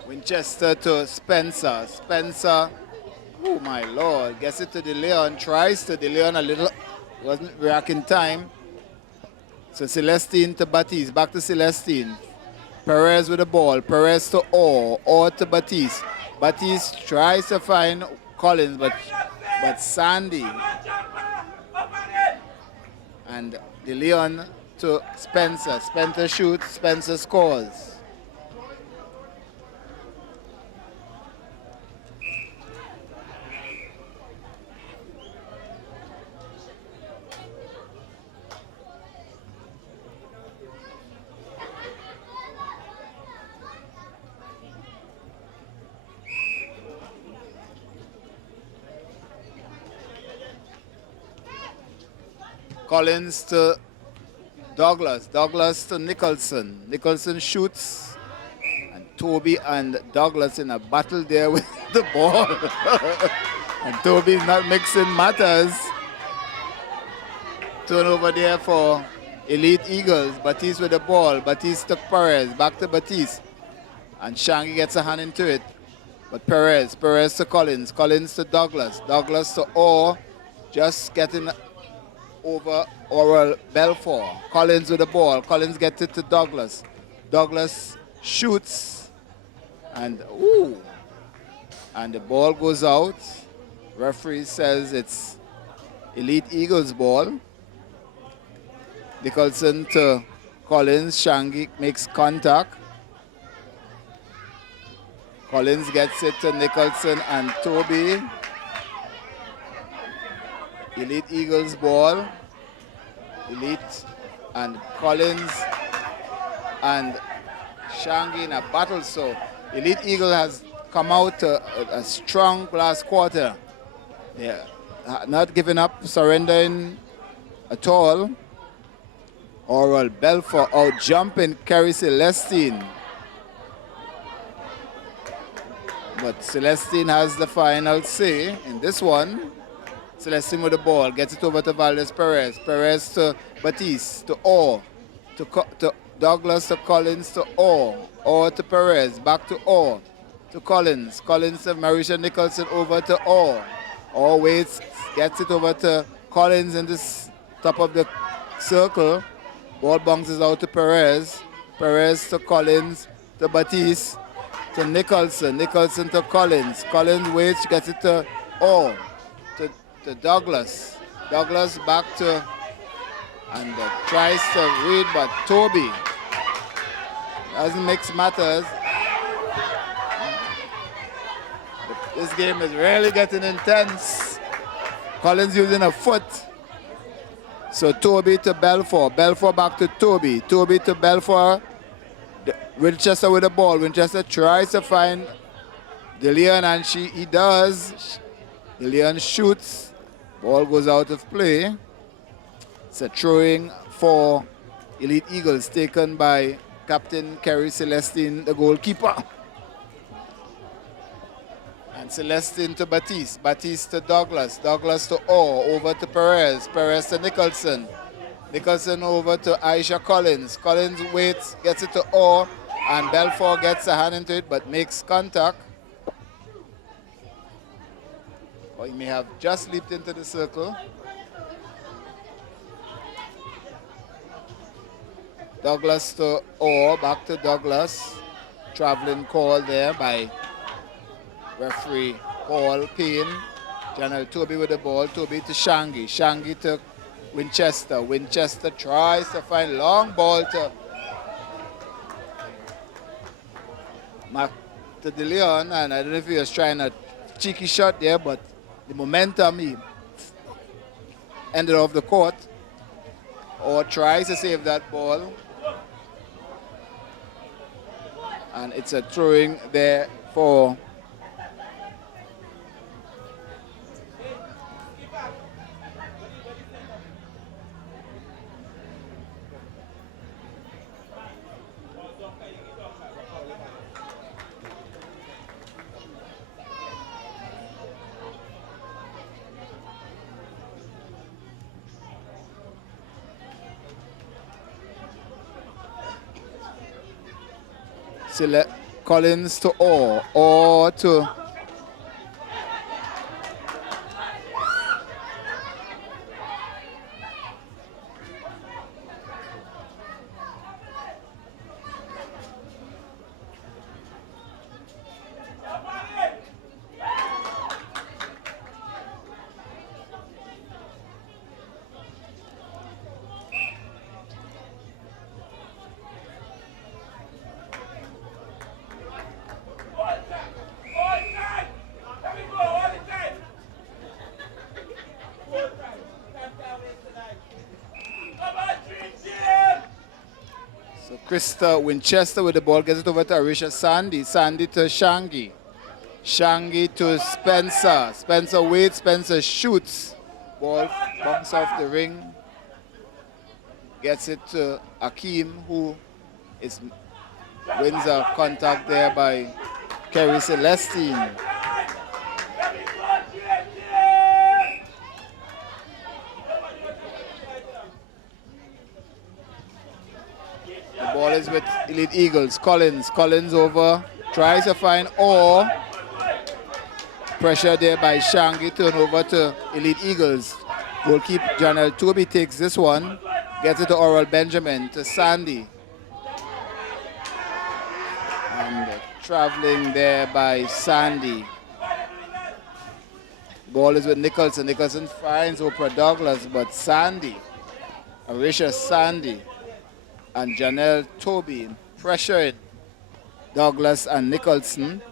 Winchester to Spencer. Spencer, oh my lord, gets it to DeLeon, tries to DeLeon a little, wasn't reacting time. So Celestine to Batiste, back to Celestine. Perez with the ball, Perez to Orr to Batiste. Batiste tries to find Collins, but Sandy. And DeLeon to Spencer. Spencer shoots, Spencer scores. Collins to Douglas. Douglas to Nicholson. Nicholson shoots. And Toby and Douglas in a battle there with the ball. And Toby's not mixing matters. Turnover there for Elite Eagles. Batiste with the ball. Batiste to Perez. Back to Batiste. And Shangy gets a hand into it. But Perez to Collins. Collins to Douglas. Douglas to Orr. Just getting over Oral Belfort. Collins with the ball. Collins gets it to Douglas. Douglas shoots. And ooh. And the ball goes out. Referee says it's Elite Eagles ball. Nicholson to Collins. Shangy makes contact. Collins gets it to Nicholson and Toby. Elite Eagles ball. Elite and Collins and Shangy in a battle. So Elite Eagle has come out a strong last quarter. Yeah, not giving up, surrendering at all. Oral Belfort out jumping Kerry Celestine. But Celestine has the final say in this one. Celestine with the ball, gets it over to Valdez Perez. Perez to Batiste, to Orr, to Douglas, to Collins, to Orr. Orr to Perez, back to Orr, to Collins. Collins to Marisha Nicholson, over to Orr. Orr waits, gets it over to Collins in this top of the circle. Ball bounces out to Perez. Perez to Collins, to Batiste, to Nicholson. Nicholson to Collins. Collins waits, gets it to Orr. To Douglas. Douglas back to, and tries to read, but Toby doesn't mix matters. This game is really getting intense. Collins using a foot. So Toby to Belfort. Belfort back to Toby. Toby to Belfort. Winchester with the ball. Winchester tries to find DeLeon, and he does. DeLeon shoots. Ball goes out of play. It's a throwing for Elite Eagles taken by Captain Kerry Celestine, the goalkeeper. And Celestine to Batiste. Batiste to Douglas. Douglas to Orr. Over to Perez. Perez to Nicholson. Nicholson over to Aisha Collins. Collins waits, gets it to Orr. And Belfort gets a hand into it but makes contact. Or he may have just leaped into the circle. Douglas to Orr, back to Douglas. Traveling call there by Referee Paul Payne. Janelle Toby with the ball. Toby to Shangi. Shangi to Winchester. Winchester tries to find long ball to De Leon, and I don't know if he was trying a cheeky shot there, but the momentum, he ended off the court, or tries to save that ball. And it's a throwing there for Collins to Orr to Krista Winchester with the ball, gets it over to Arisha Sandy. Sandy to Shangi. Shangi to Spencer. Spencer waits, Spencer shoots. Ball bounces off the ring. Gets it to Akeem, who wins a contact there by Kerry Celestine. The ball is with Elite Eagles. Collins over, tries to find Orr. Pressure there by Shangi, turn over to Elite Eagles. Goalkeeper Janelle Toby takes this one, gets it to Oral Benjamin, to Sandy. And traveling there by Sandy. Ball is with Nicholson. Nicholson finds Oprah Douglas, but Sandy, Arisha Sandy, and Janelle Toby pressured Douglas and Nicholson.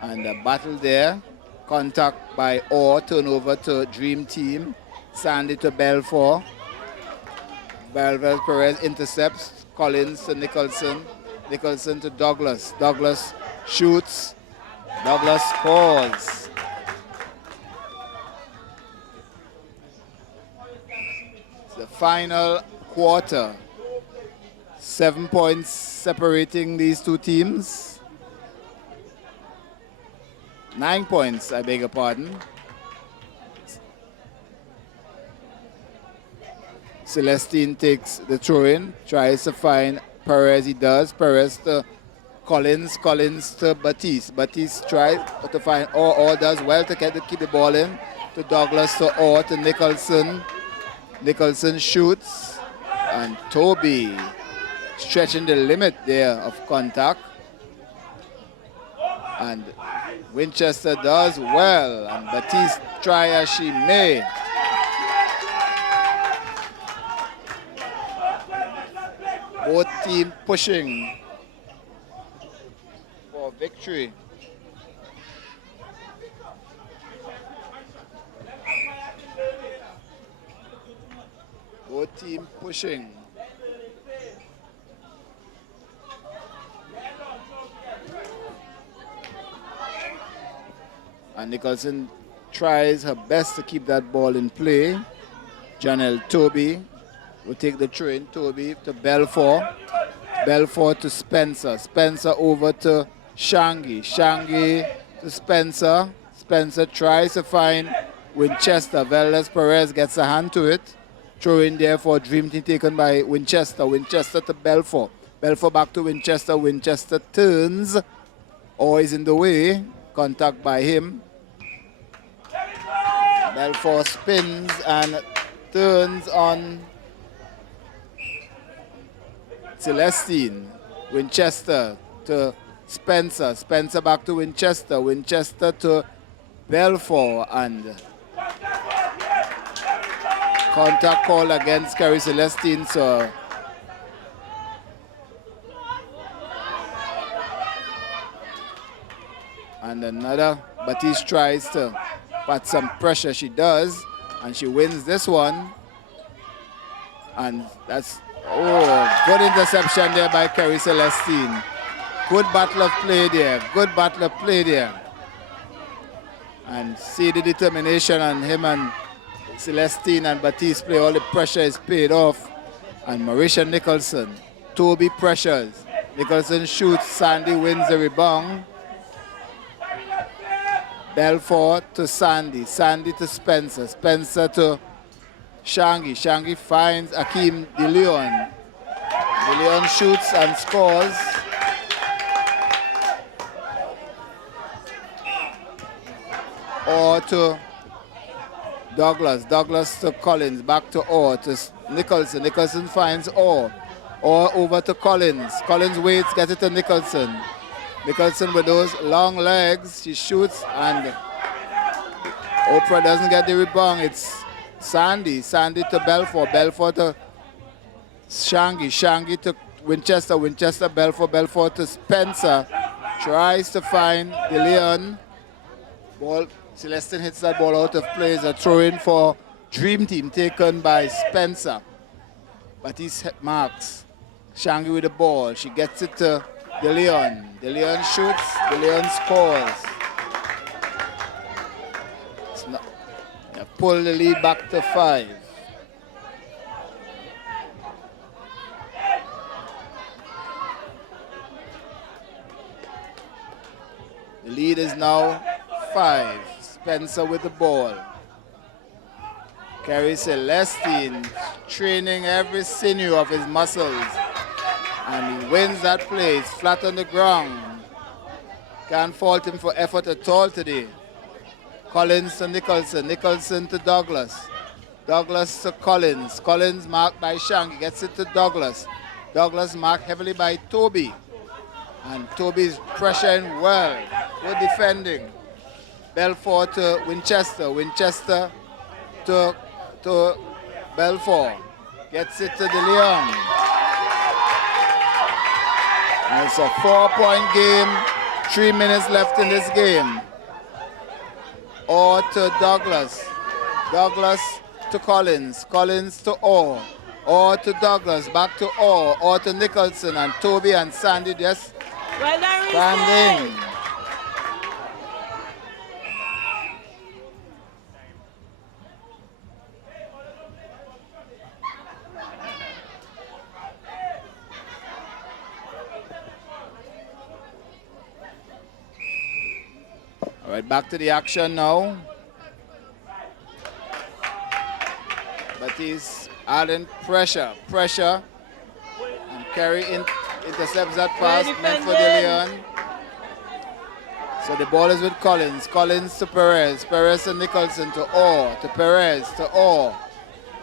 And a battle there. Contact by Orr, turnover to Dream Team. Sandy to Belfort. Belvez Perez intercepts. Collins to Nicholson. Nicholson to Douglas. Douglas shoots. Douglas scores. It's the final quarter. 7 points separating these two teams. 9 points, I beg your pardon. Celestine takes the throw-in, tries to find Perez. He does. Perez to Collins. Collins to Batiste. Batiste tries to find Orr. Does well to keep the ball in. To Douglas, to Orr, to Nicholson. Nicholson shoots. And Toby stretching the limit there of contact. And Winchester does well. And Batiste try as she may. Both teams pushing for victory. Both teams pushing. And Nicholson tries her best to keep that ball in play. Janelle Toby will take the train. Toby to Belfort. Belfort to Spencer. Spencer over to Shangi. Shangi to Spencer. Spencer tries to find Winchester. Velez Perez gets a hand to it. Throw in there for Dream Team taken by Winchester. Winchester to Belfort. Belfort back to Winchester. Winchester turns. Or is in the way. Contact by him. Belfort spins and turns on Celestine. Winchester to Spencer. Spencer back to Winchester. Winchester to Belfort, and contact call against Carrie Celestine. So and another, Batiste tries to put some pressure. She does, and she wins this one. And that's, oh, good interception there by Carrie Celestine. Good battle of play there. Good battle of play there. And see the determination on him and Celestine and Batiste play. All the pressure is paid off. And Marisha Nicholson, Toby pressures. Nicholson shoots, Sandy wins the rebound. Belfort to Sandy, Sandy to Spencer, Spencer to Shangi. Shangi finds Akeem DeLeon. DeLeon shoots and scores. Or to Douglas. Douglas to Collins. Back to Orr to Nicholson. Nicholson finds Orr. Orr over to Collins. Collins waits, gets it to Nicholson. Nicholson with those long legs. She shoots and Oprah doesn't get the rebound. It's Sandy. Sandy to Belfort. Belfort to Shangi. Shangi to Winchester. Winchester, Belfort. Belfort to Spencer. Tries to find DeLeon. Ball. Celestine hits that ball out of play. It's a throw-in for Dream Team taken by Spencer. But he marks Shangi with the ball. She gets it to DeLeon. DeLeon shoots. DeLeon scores. Pull the lead back to 5. The lead is now 5. Spencer with the ball. Carrie Celestine training every sinew of his muscles. And he wins that play. It's flat on the ground. Can't fault him for effort at all today. Collins to Nicholson. Nicholson to Douglas. Douglas to Collins. Collins marked by Shangi. Gets it to Douglas. Douglas marked heavily by Toby. And Toby's pressuring well. Good defending. Belfort to Winchester. Winchester to Belfort. Gets it to DeLeon. And it's a 4-point game. 3 minutes left in this game. Or to Douglas. Douglas to Collins. Collins to Orr. Orr to Douglas. Back to Orr. Orr to Nicholson. And Toby and Sandy just standing. All right, back to the action now. But he's adding pressure. And Carey intercepts that pass meant for DeLeon. So the ball is with Collins. Collins to Perez. Perez to Nicholson to Orr. To Perez to Orr.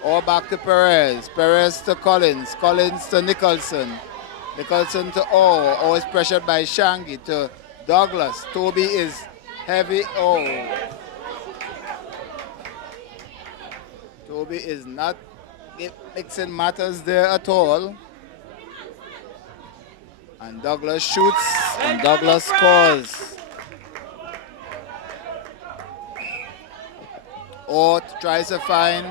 Orr back to Perez. Perez to Collins. Collins to Nicholson. Nicholson to Orr. Orr is pressured by Shangi to Douglas. Toby is heavy. Oh. Toby is not mixing matters there at all. And Douglas shoots and Douglas scores. Ort tries to find.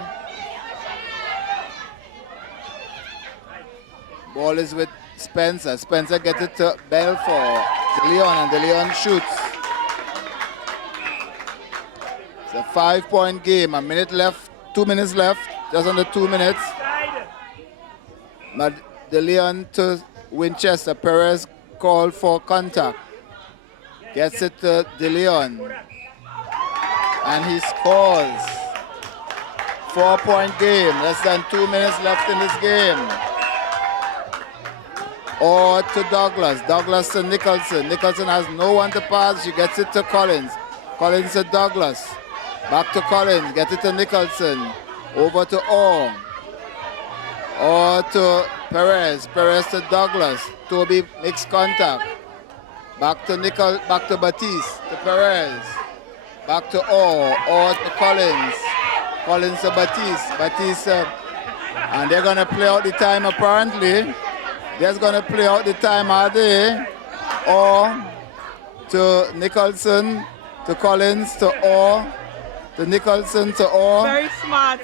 Ball is with Spencer. Spencer gets it to Belfort. DeLeon, and DeLeon shoots. It's a 5-point game. A minute left, 2 minutes left, just under 2 minutes. Now DeLeon to Winchester. Perez called for contact. Gets it to DeLeon. And he scores. 4-point game. Less than 2 minutes left in this game. Or to Douglas. Douglas to Nicholson. Nicholson has no one to pass. She gets it to Collins. Collins to Douglas. Back to Collins. Gets it to Nicholson. Over to Orr. Orr to Perez. Perez to Douglas. Toby makes contact. Back to Nickel, back to Batiste, to Perez. Back to Orr to Collins. Collins to Batiste. Batiste, and they're going to play out the time apparently. They're going to play out the time, are they? Orr to Nicholson, to Collins, to Orr, to Nicholson, to Orr. Very smart.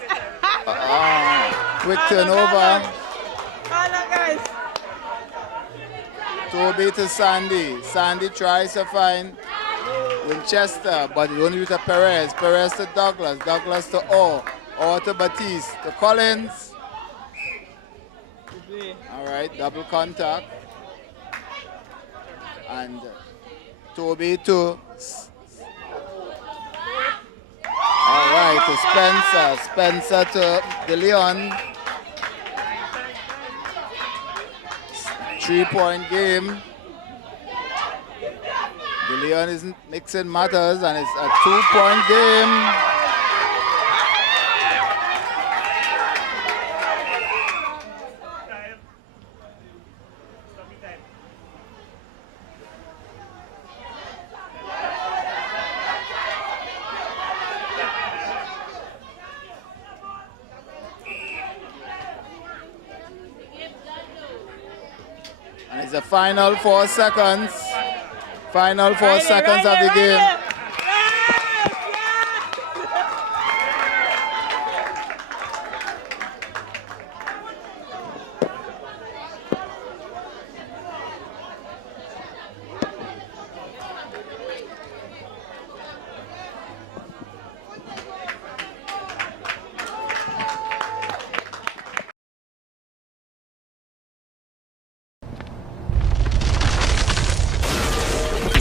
Quick turnover. Hello, guys. Toby to Sandy. Sandy tries to find Winchester, but he only with a Perez. Perez to Douglas. Douglas to Orr. Orr to Batiste. To Collins. All right, double contact. And Toby to... All right, to Spencer. Spencer to De Leon. 3-point game. De Leon isn't mixing matters, and it's a 2-point game. And it's the final 4 seconds. Final 4 seconds of the game.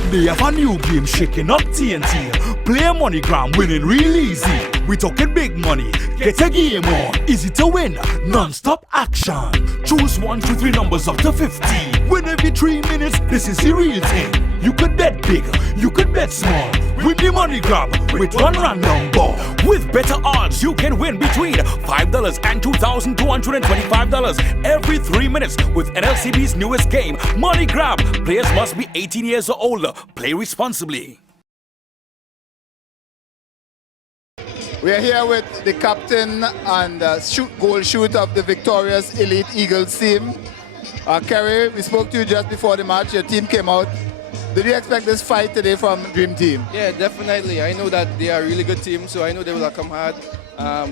They have a new game shaking up TNT. Play MoneyGram, winning real easy. We talking big money, get a game on. Easy to win, non-stop action. Choose 1 to 3 numbers up to 50. Win every 3 minutes, this is the real thing. You could bet big, you could bet small. Win the MoneyGram with one random ball. With better odds, you can win between $5 and $2,225 every 3 minutes with NLCB's newest game, MoneyGram. Players must be 18 years or older. Play responsibly. We are here with the captain and goal shooter of the victorious Elite Eagles team. Kerry, we spoke to you just before the match. Your team came out. Did you expect this fight today from Dream Team? Yeah, definitely. I know that they are a really good team, so I know they will come hard.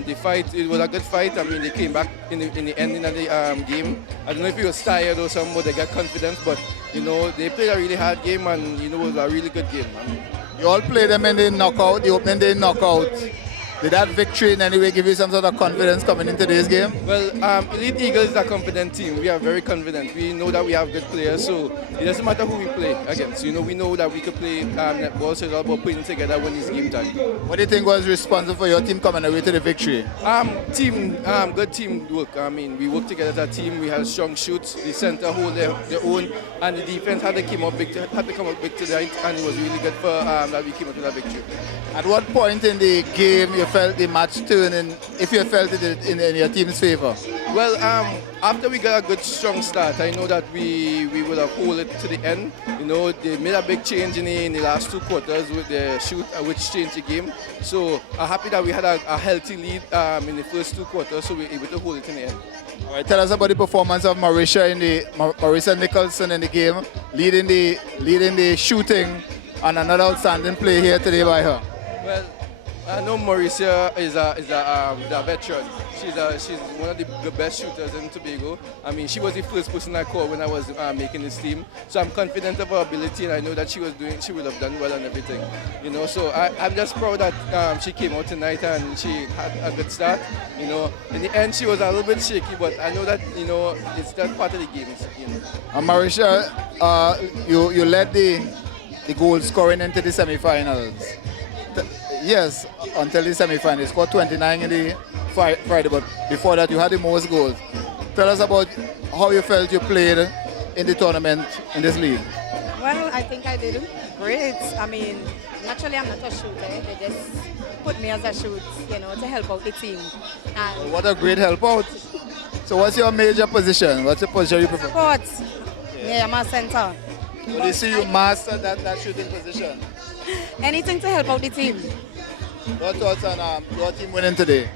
The fight, it was a good fight. I mean, they came back in the ending of the game. I don't know if he was tired or something, but they got confidence. But, you know, they played a really hard game, and, you know, it was a really good game. You all played them in the knockout, the opening day knockout. Did that victory in any way give you some sort of confidence coming into today's game? Well, Elite Eagles is a confident team. We are very confident. We know that we have good players, so it doesn't matter who we play against. You know, we know that we could play netball, so it's all about putting together when it's game time. What do you think was responsible for your team coming away to the victory? Good teamwork. I mean, we worked together as a team. We had strong shoots. The center hold their own, and the defense had to come up big tonight, and it was really good for that we came out with a victory. At what point in the game you felt the match turning, if you felt it in your team's favor? Well, after we got a good strong start, I know that we would have hold it to the end. You know, they made a big change in the last 2 quarters with the shoot, which changed the game. So I'm happy that we had a healthy lead in the first 2 quarters, so we were able to hold it in the end. All right, tell us about the performance of Marissa Nicholson in the game, leading the shooting, and another outstanding play here today by her. Well, I know Mauricia is a veteran. She's one of the best shooters in Tobago. I mean, she was the first person I called when I was making this team. So I'm confident of her ability, and I know that she would have done well and everything. You know, so I'm just proud that she came out tonight and she had a good start. You know, in the end she was a little bit shaky, but I know that, you know, it's that part of the game. You know. And Mauricia, you led the goal scoring into the semi-finals. Yes, until the semi-final. You scored 29 in the Friday, but before that you had the most goals. Tell us about how you felt you played in the tournament in this league. Well, I think I did great. I mean, naturally I'm not a shooter. They just put me as a shoot, you know, to help out the team. And what a great help out. So what's your major position? What's the position you prefer? sports. Yeah, I'm a center. So they see you master that shooting position. Anything to help out the team. Your thoughts on your team winning today?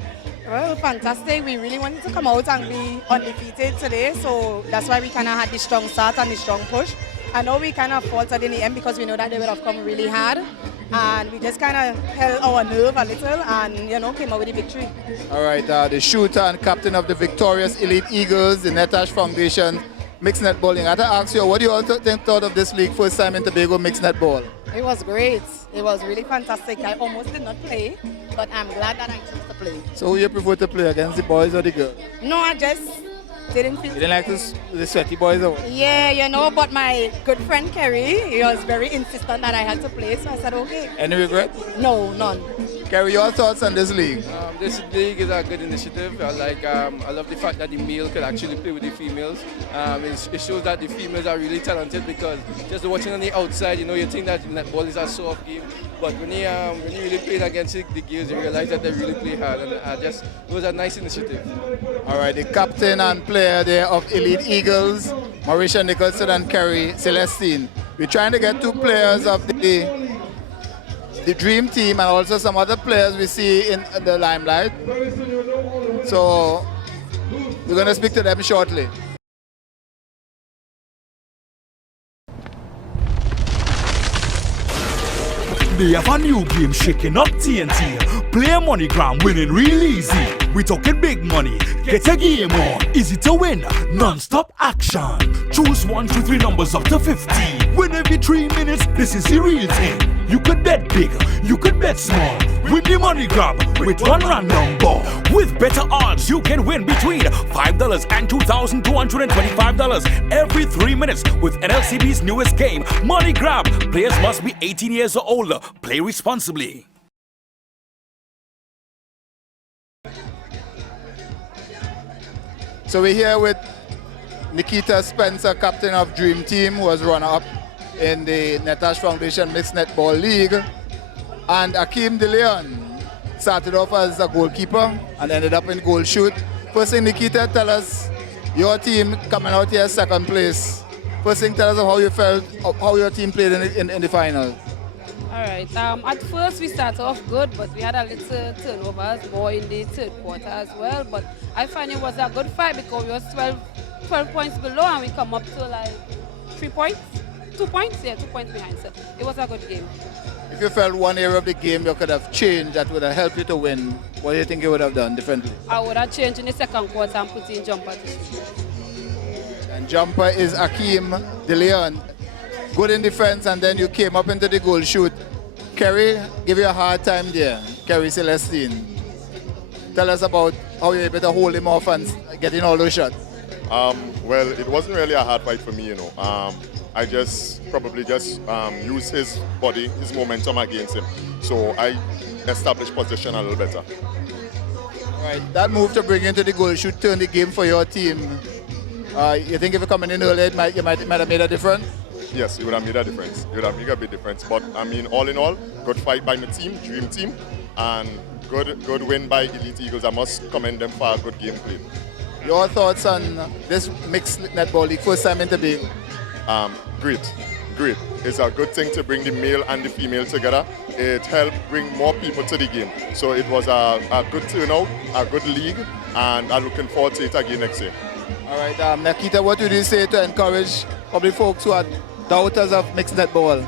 Well, fantastic. We really wanted to come out and be undefeated today, so that's why we kind of had the strong start and the strong push. I know we kind of faltered in the end because we know that they would have come really hard, and we just kind of held our nerve a little and, you know, came out with the victory. All right, the shooter and captain of the victorious Elite Eagles, the Netash Foundation Mixed Netballing. I had to ask you, what do you all thought of this league, first time in Tobago Mixed Netball? It was great. It was really fantastic. I almost did not play, but I'm glad that I chose to play. So who you prefer to play, against the boys or the girls? No, I just didn't feel... You didn't like the sweaty boys or what? Yeah, you know, but my good friend Kerry, he was very insistent that I had to play, so I said, okay. Any regret? No, none. Kerry, your thoughts on this league? This league is a good initiative. I love the fact that the male could actually play with the females. It shows that the females are really talented, because just watching on the outside, you know, you think that netball is a soft game, but when you really play against the girls, you realize that they really play hard, and it was a nice initiative. All right, the captain and player there of Elite Eagles, Mauricia Nicholson and Kerry Celestine. We're trying to get two players of the dream team and also some other players we see in the limelight. So we're going to speak to them shortly. They have a new game shaking up TNT. Play MoneyGram, winning real easy. We talking big money. Get a game on. Easy to win. Non-stop action. Choose 1, 2, 3 numbers up to 50. Win every 3 minutes. This is the real thing. You could bet big. You could bet small. Win the MoneyGram with one random ball. With better odds, you can win between $5 and $2,225 every 3 minutes with NLCB's newest game, MoneyGram. Players must be 18 years or older. Play responsibly. So we're here with Nikita Spencer, captain of Dream Team, who was runner-up in the Netash Foundation Mixed Netball League. And Akeem DeLeon started off as a goalkeeper and ended up in goal shoot. First thing, Nikita, tell us your team coming out here second place. First thing, tell us how you felt, how your team played in the final. All right. At first we started off good, but we had a little turnovers more in the third quarter as well. But I find it was a good fight because we was 12 points below and we come up to like 3 points. 2 points? Yeah, 2 points behind. So it was a good game. If you felt one area of the game you could have changed that would have helped you to win, what do you think you would have done differently? I would have changed in the second quarter and put in jumper to shoot. And jumper is Akeem DeLeon. Good in defense, and then you came up into the goal shoot. Kerry, give you a hard time there. Kerry Celestine. Tell us about how you're able to hold him off and getting all those shots. Well, it wasn't really a hard fight for me, you know. I probably just used his body, his momentum against him. So I established position a little better. All right, that move to bring you into the goal shoot turned the game for your team. You think if you're coming in earlier, it might have made a difference? Yes, it would have made a difference. It would have made a big difference. But I mean, all in all, good fight by my team, Dream Team, and good win by Elite Eagles. I must commend them for a good game played. Your thoughts on this mixed netball league, first time in Tobago? Great. It's a good thing to bring the male and the female together. It helped bring more people to the game. So it was a good turnout, a good league, and I'm looking forward to it again next year. All right, Nikita, what would you say to encourage probably folks who are doubters of mixed netball?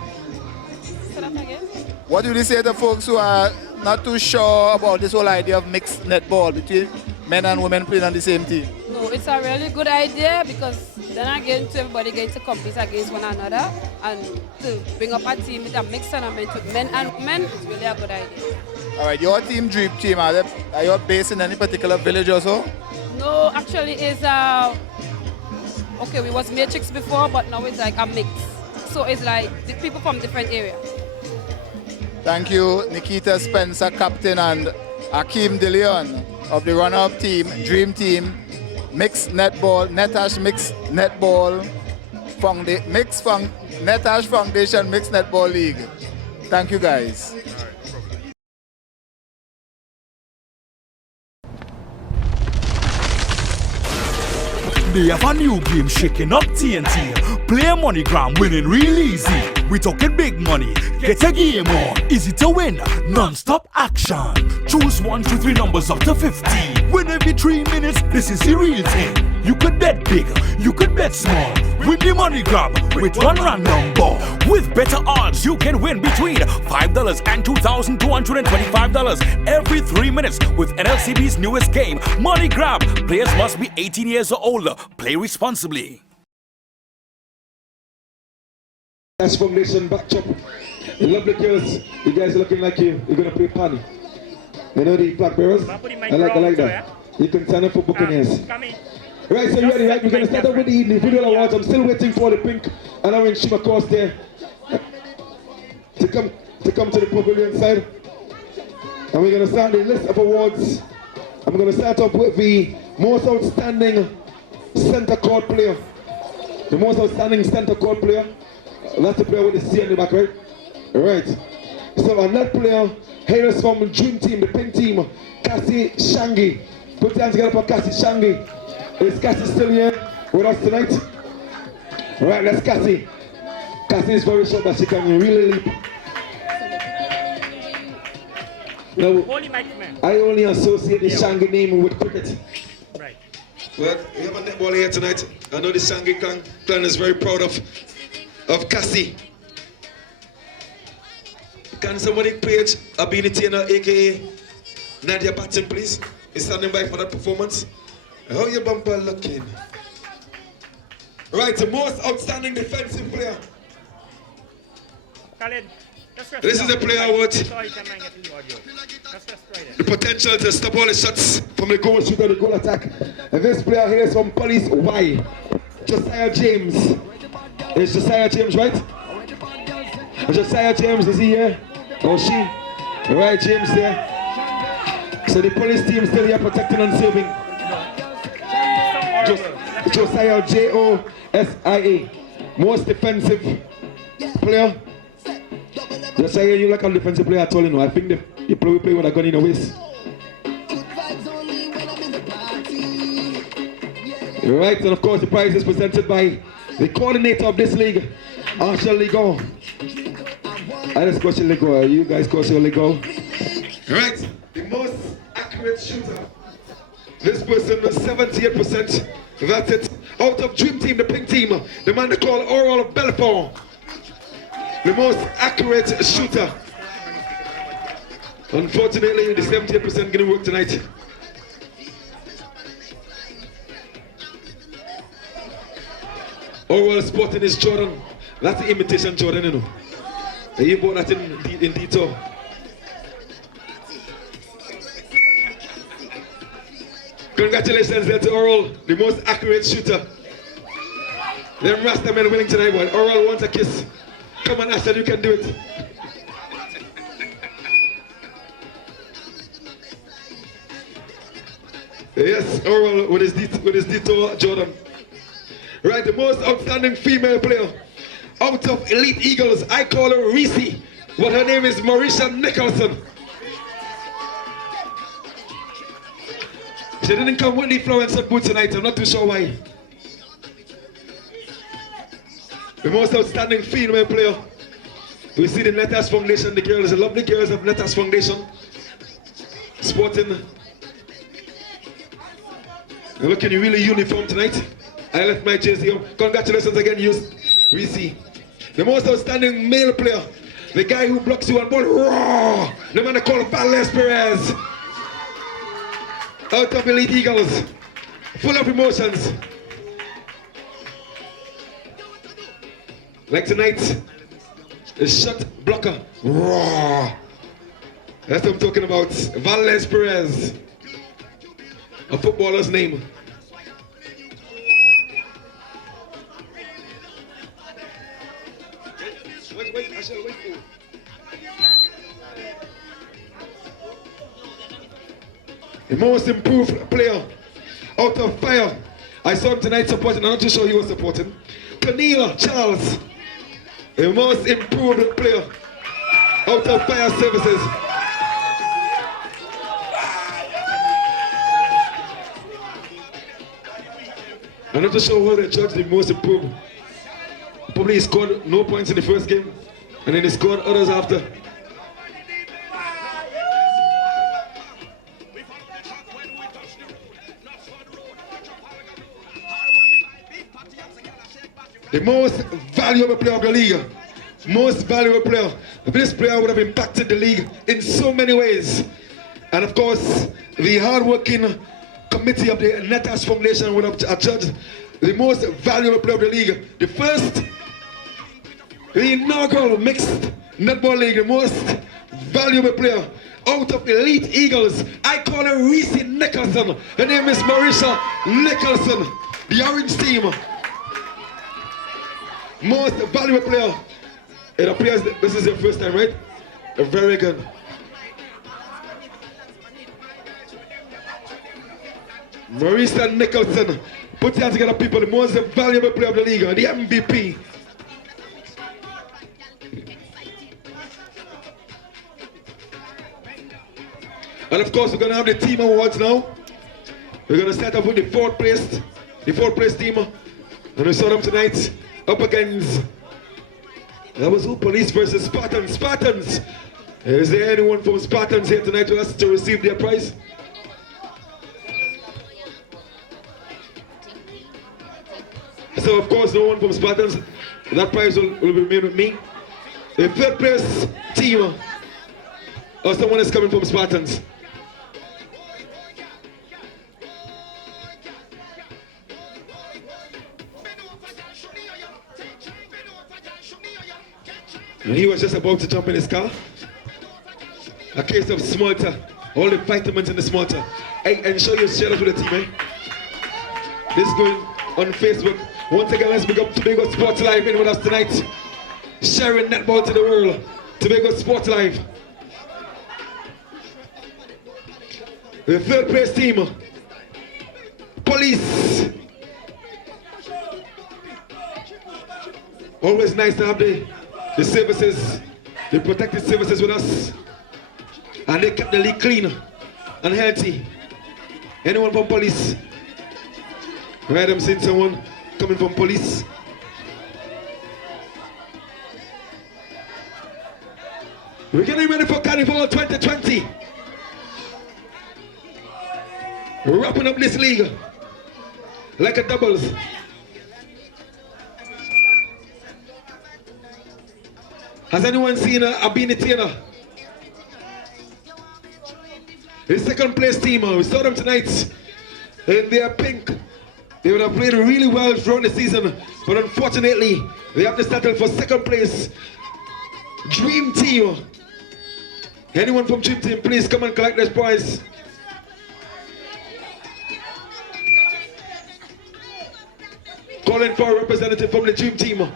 Say that again? What would you say to folks who are not too sure about this whole idea of mixed netball between men and women playing on the same team? No, it's a really good idea because then again, to everybody getting to compete against one another and to bring up a team with a mixed tournament with men and women is really a good idea. All right, your team, Dream Team, are you based in any particular village or so? No, actually it's okay, we was matrix before, but now it's like a mix. So it's like the people from different areas. Thank you, Nikita Spencer, captain, and Akeem DeLeon of the runner-up team, Dream Team, Mixed Netball, Netash Mixed Netball, Netash Foundation Mixed Netball League. Thank you, guys. They have a new game shaking up TNT. Play MoneyGram, winning real easy. We talking big money, get a game on. Easy to win, non-stop action. Choose 1, 2, 3 numbers up to 50. Win every 3 minutes, this is the real thing. You could bet big, you could bet small. Win the MoneyGram with one random ball. With better odds, you can win between $5 and $2,225 every 3 minutes with NLCB's newest game, MoneyGram. Players must be 18 years or older. Play responsibly. That's Foundation backdrop. The lovely girls, you guys are looking like you're gonna play party. You know the black bearers? I like that. You can sign up for Buccaneers. Right, so you ready, right? We're gonna start off with the evening video awards. I'm still waiting for the pink and orange shimmer course there to come to the pavilion side. And we're gonna start the list of awards. I'm gonna start off with the most outstanding center court player. The most outstanding center court player. That's the player with the C on the back, right? Alright. So our net player hails from Dream Team, the pink team, Cassie Shangi. Put your hands together for Cassie Shangi. Is Cassie still here with us tonight? Alright, let's Cassie. Cassie is very short, but she can really leap. Now, I only associate the Shangi name with cricket. Right. Well, we have a netball here tonight. I know the Shangi clan is very proud of Cassie. Can somebody page Ability aka Nadia Patton, please? Is standing by for that performance. How your bumper looking? Right, the most outstanding defensive player. Khaled, This is a player with the potential to stop all the shots from the goal shooter, the goal attack. And this player here is from Police Y. Josiah James. It's Josiah James, right? Josiah James, is he here? Or she? Right, James there. So the police team still here protecting and saving. Josiah Josia. Most defensive player. Josiah, you like a defensive player at all, you know. I think you play with a gun in the waist. Right, and of course the prize is presented by the coordinator of this league, Arshel Ligo. I just coach Ligo. You guys coach Ligo. Right, the most accurate shooter. This person was 78%. That's it. Out of Dream Team, the pink team, the man they call Oral Belfort. The most accurate shooter. Unfortunately, the 78% gonna work tonight. Oral sporting is Jordan. That's the imitation Jordan, you know. And you bought that in detail. Congratulations there to Oral, the most accurate shooter. Them Rasta men winning tonight, boy. Oral wants a kiss. Come on, Aston, you can do it. Yes, Oral with his detour, Jordan. Right, the most outstanding female player out of Elite Eagles. I call her Reese, but her name is Marisha Nicholson. She didn't come with the Florence and boots tonight. I'm not too sure why. The most outstanding female player. We see the Netas Foundation, the girls, the lovely girls of Netas Foundation. Sporting. They're looking really uniform tonight. I left my jersey home. Congratulations again, Reese. The most outstanding male player. The guy who blocks you on ball. Raw! The man they call Valdez Perez. Out of Elite Eagles. Full of emotions. Like tonight, the shot blocker. Raw. That's what I'm talking about. Valdez Perez. A footballer's name. The most improved player out of Fire. I saw him tonight supporting, I'm not too sure he was supporting. Pernilla Charles. The most improved player out of Fire Services. And not to show how they judge the most improved. Probably he scored no points in the first game, and then he scored others after. The most valuable player of the league. Most valuable player. This player would have impacted the league in so many ways. And of course, the hard-working committee of the Netash Foundation would have judged the most valuable player of the league. The first, the inaugural mixed netball league, the most valuable player out of elite Eagles. I call her Reese Nicholson. Her name is Marisha Nicholson. The orange team. Most valuable player. It appears that this is your first time, right? Very good. Marisa Nicholson. Put your hands together, people. The most valuable player of the league, the MVP. And of course, we're going to have the team awards now. We're going to start off with the fourth place team. And we saw them tonight up against, that was who? Police versus Spartans. Spartans! Is there anyone from Spartans here tonight with us to receive their prize? So of course, no one from Spartans. That prize will be made with me. The third place team, or someone is coming from Spartans. And he was just about to jump in his car. A case of smarter. All the vitamins in the smarter. Hey, and show your share with the team, eh? This is going on Facebook. Once again, let's big up Tobago Sports Live in with us tonight. Sharing netball to the world. Tobago Sports Live. The third place team. Police. Always nice to have the services, the protected services with us. And they kept the league clean and healthy. Anyone from police? Right, I'm seeing someone coming from police. We're getting ready for Carnival 2020. We're wrapping up this league like a doubles. Has anyone seen a Beanie Taylor? The second place team, we saw them tonight. And they are pink. They would have played really well throughout the season, but unfortunately, they have to settle for second place. Dream Team. Anyone from Dream Team, please come and collect this prize. Calling for a representative from the Dream Team.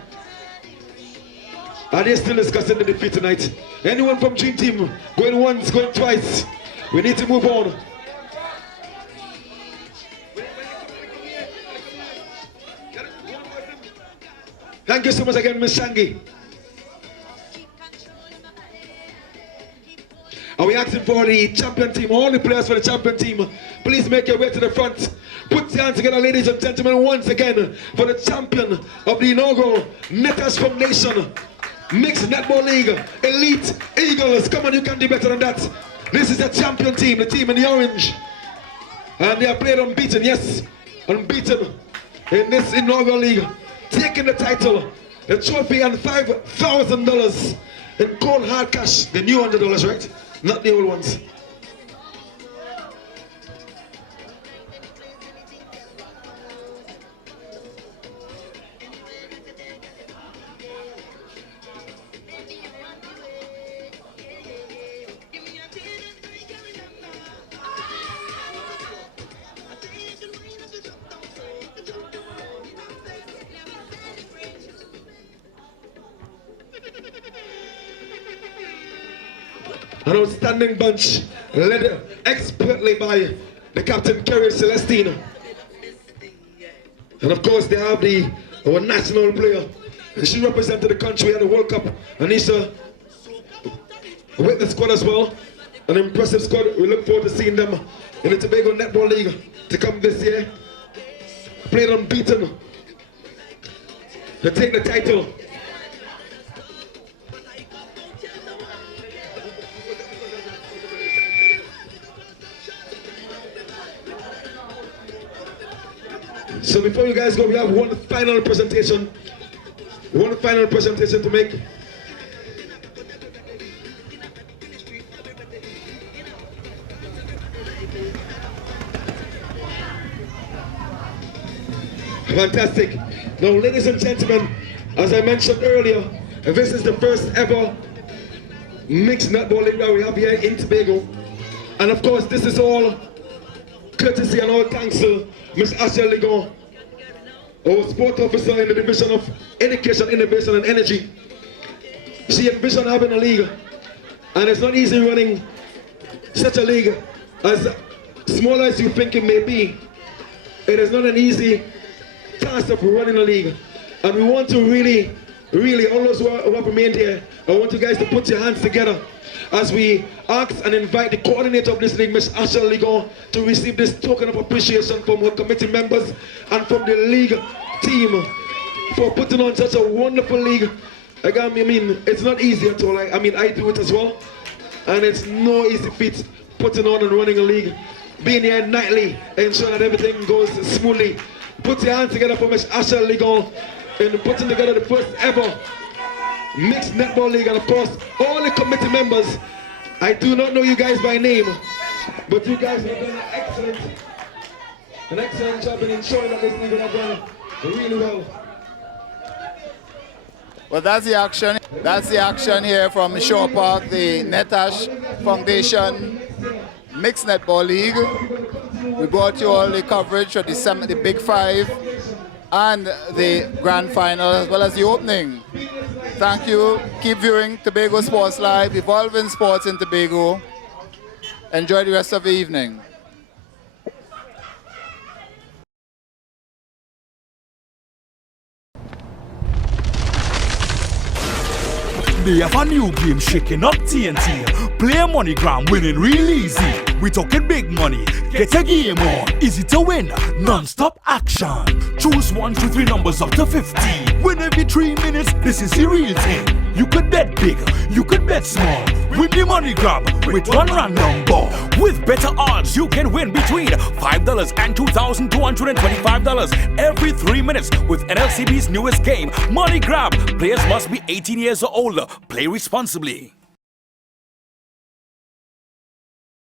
Are they still discussing the defeat tonight? Anyone from Dream Team? Going once, going twice. We need to move on. Thank you so much again, Miss Shangi. Are we asking for the champion team, all the players for the champion team, please make your way to the front. Put your hands together, ladies and gentlemen, once again for the champion of the inaugural Netash Foundation Mixed Netball League, Elite Eagles. Come on, you can do better than that. This is the champion team, the team in the orange. And they are played unbeaten, yes, unbeaten in this inaugural league. Taking the title, the trophy, and $5,000 in cold hard cash. The new $100, right? Not the old ones. An outstanding bunch led expertly by the captain Kerry Celestine. And of course they have our national player. And she represented the country at the World Cup. Anisha with the squad as well. An impressive squad. We look forward to seeing them in the Tobago Netball League to come this year. played unbeaten to take the title. So before you guys go, we have one final presentation to make. Fantastic. Now, ladies and gentlemen, as I mentioned earlier, this is the first ever mixed netball league that we have here in Tobago. And of course, this is all courtesy and all thanks to Ms. Asha Ligon, our sport officer in the Division of Education, Innovation and Energy. She envisioned having a league, and it's not easy running such a league. As small as you think it may be, it is not an easy task of running a league. And we want to really, all those who have remained here, I want you guys to put your hands together as we ask and invite the coordinator of this league, Ms. Asha Ligon, to receive this token of appreciation from her committee members and from the league team for putting on such a wonderful league. Like, I mean, it's not easy at all. I mean, I do it as well, and it's no easy feat putting on and running a league. Being here nightly, ensuring that everything goes smoothly. Put your hands together for Ms. Asha Ligon in putting together the first ever mixed netball league, and of course all the committee members. I do not know you guys by name, but you guys have done an excellent job in ensuring that this league will have done really well. Well, that's the action. That's the action here from Shore Park, the Netash Foundation Mixed Netball League. We brought you all the coverage of the Big Five and the Grand Final, as well as the opening. Thank you. Keep viewing Tobago Sports Live, evolving sports in Tobago. Enjoy the rest of the evening. They have a new game shaking up TNT. Play MoneyGram, winning real easy. We talking big money. Get a game on. Easy to win. Non-stop action. Choose 1, 2, 3 numbers up to 50. Win every 3 minutes. This is the real thing. You could bet big. You could bet small. Win the MoneyGram with one random ball. With better odds, you can win between $5 and $2,225 every 3 minutes with NLCB's newest game, MoneyGram. Players must be 18 years or older. Play responsibly.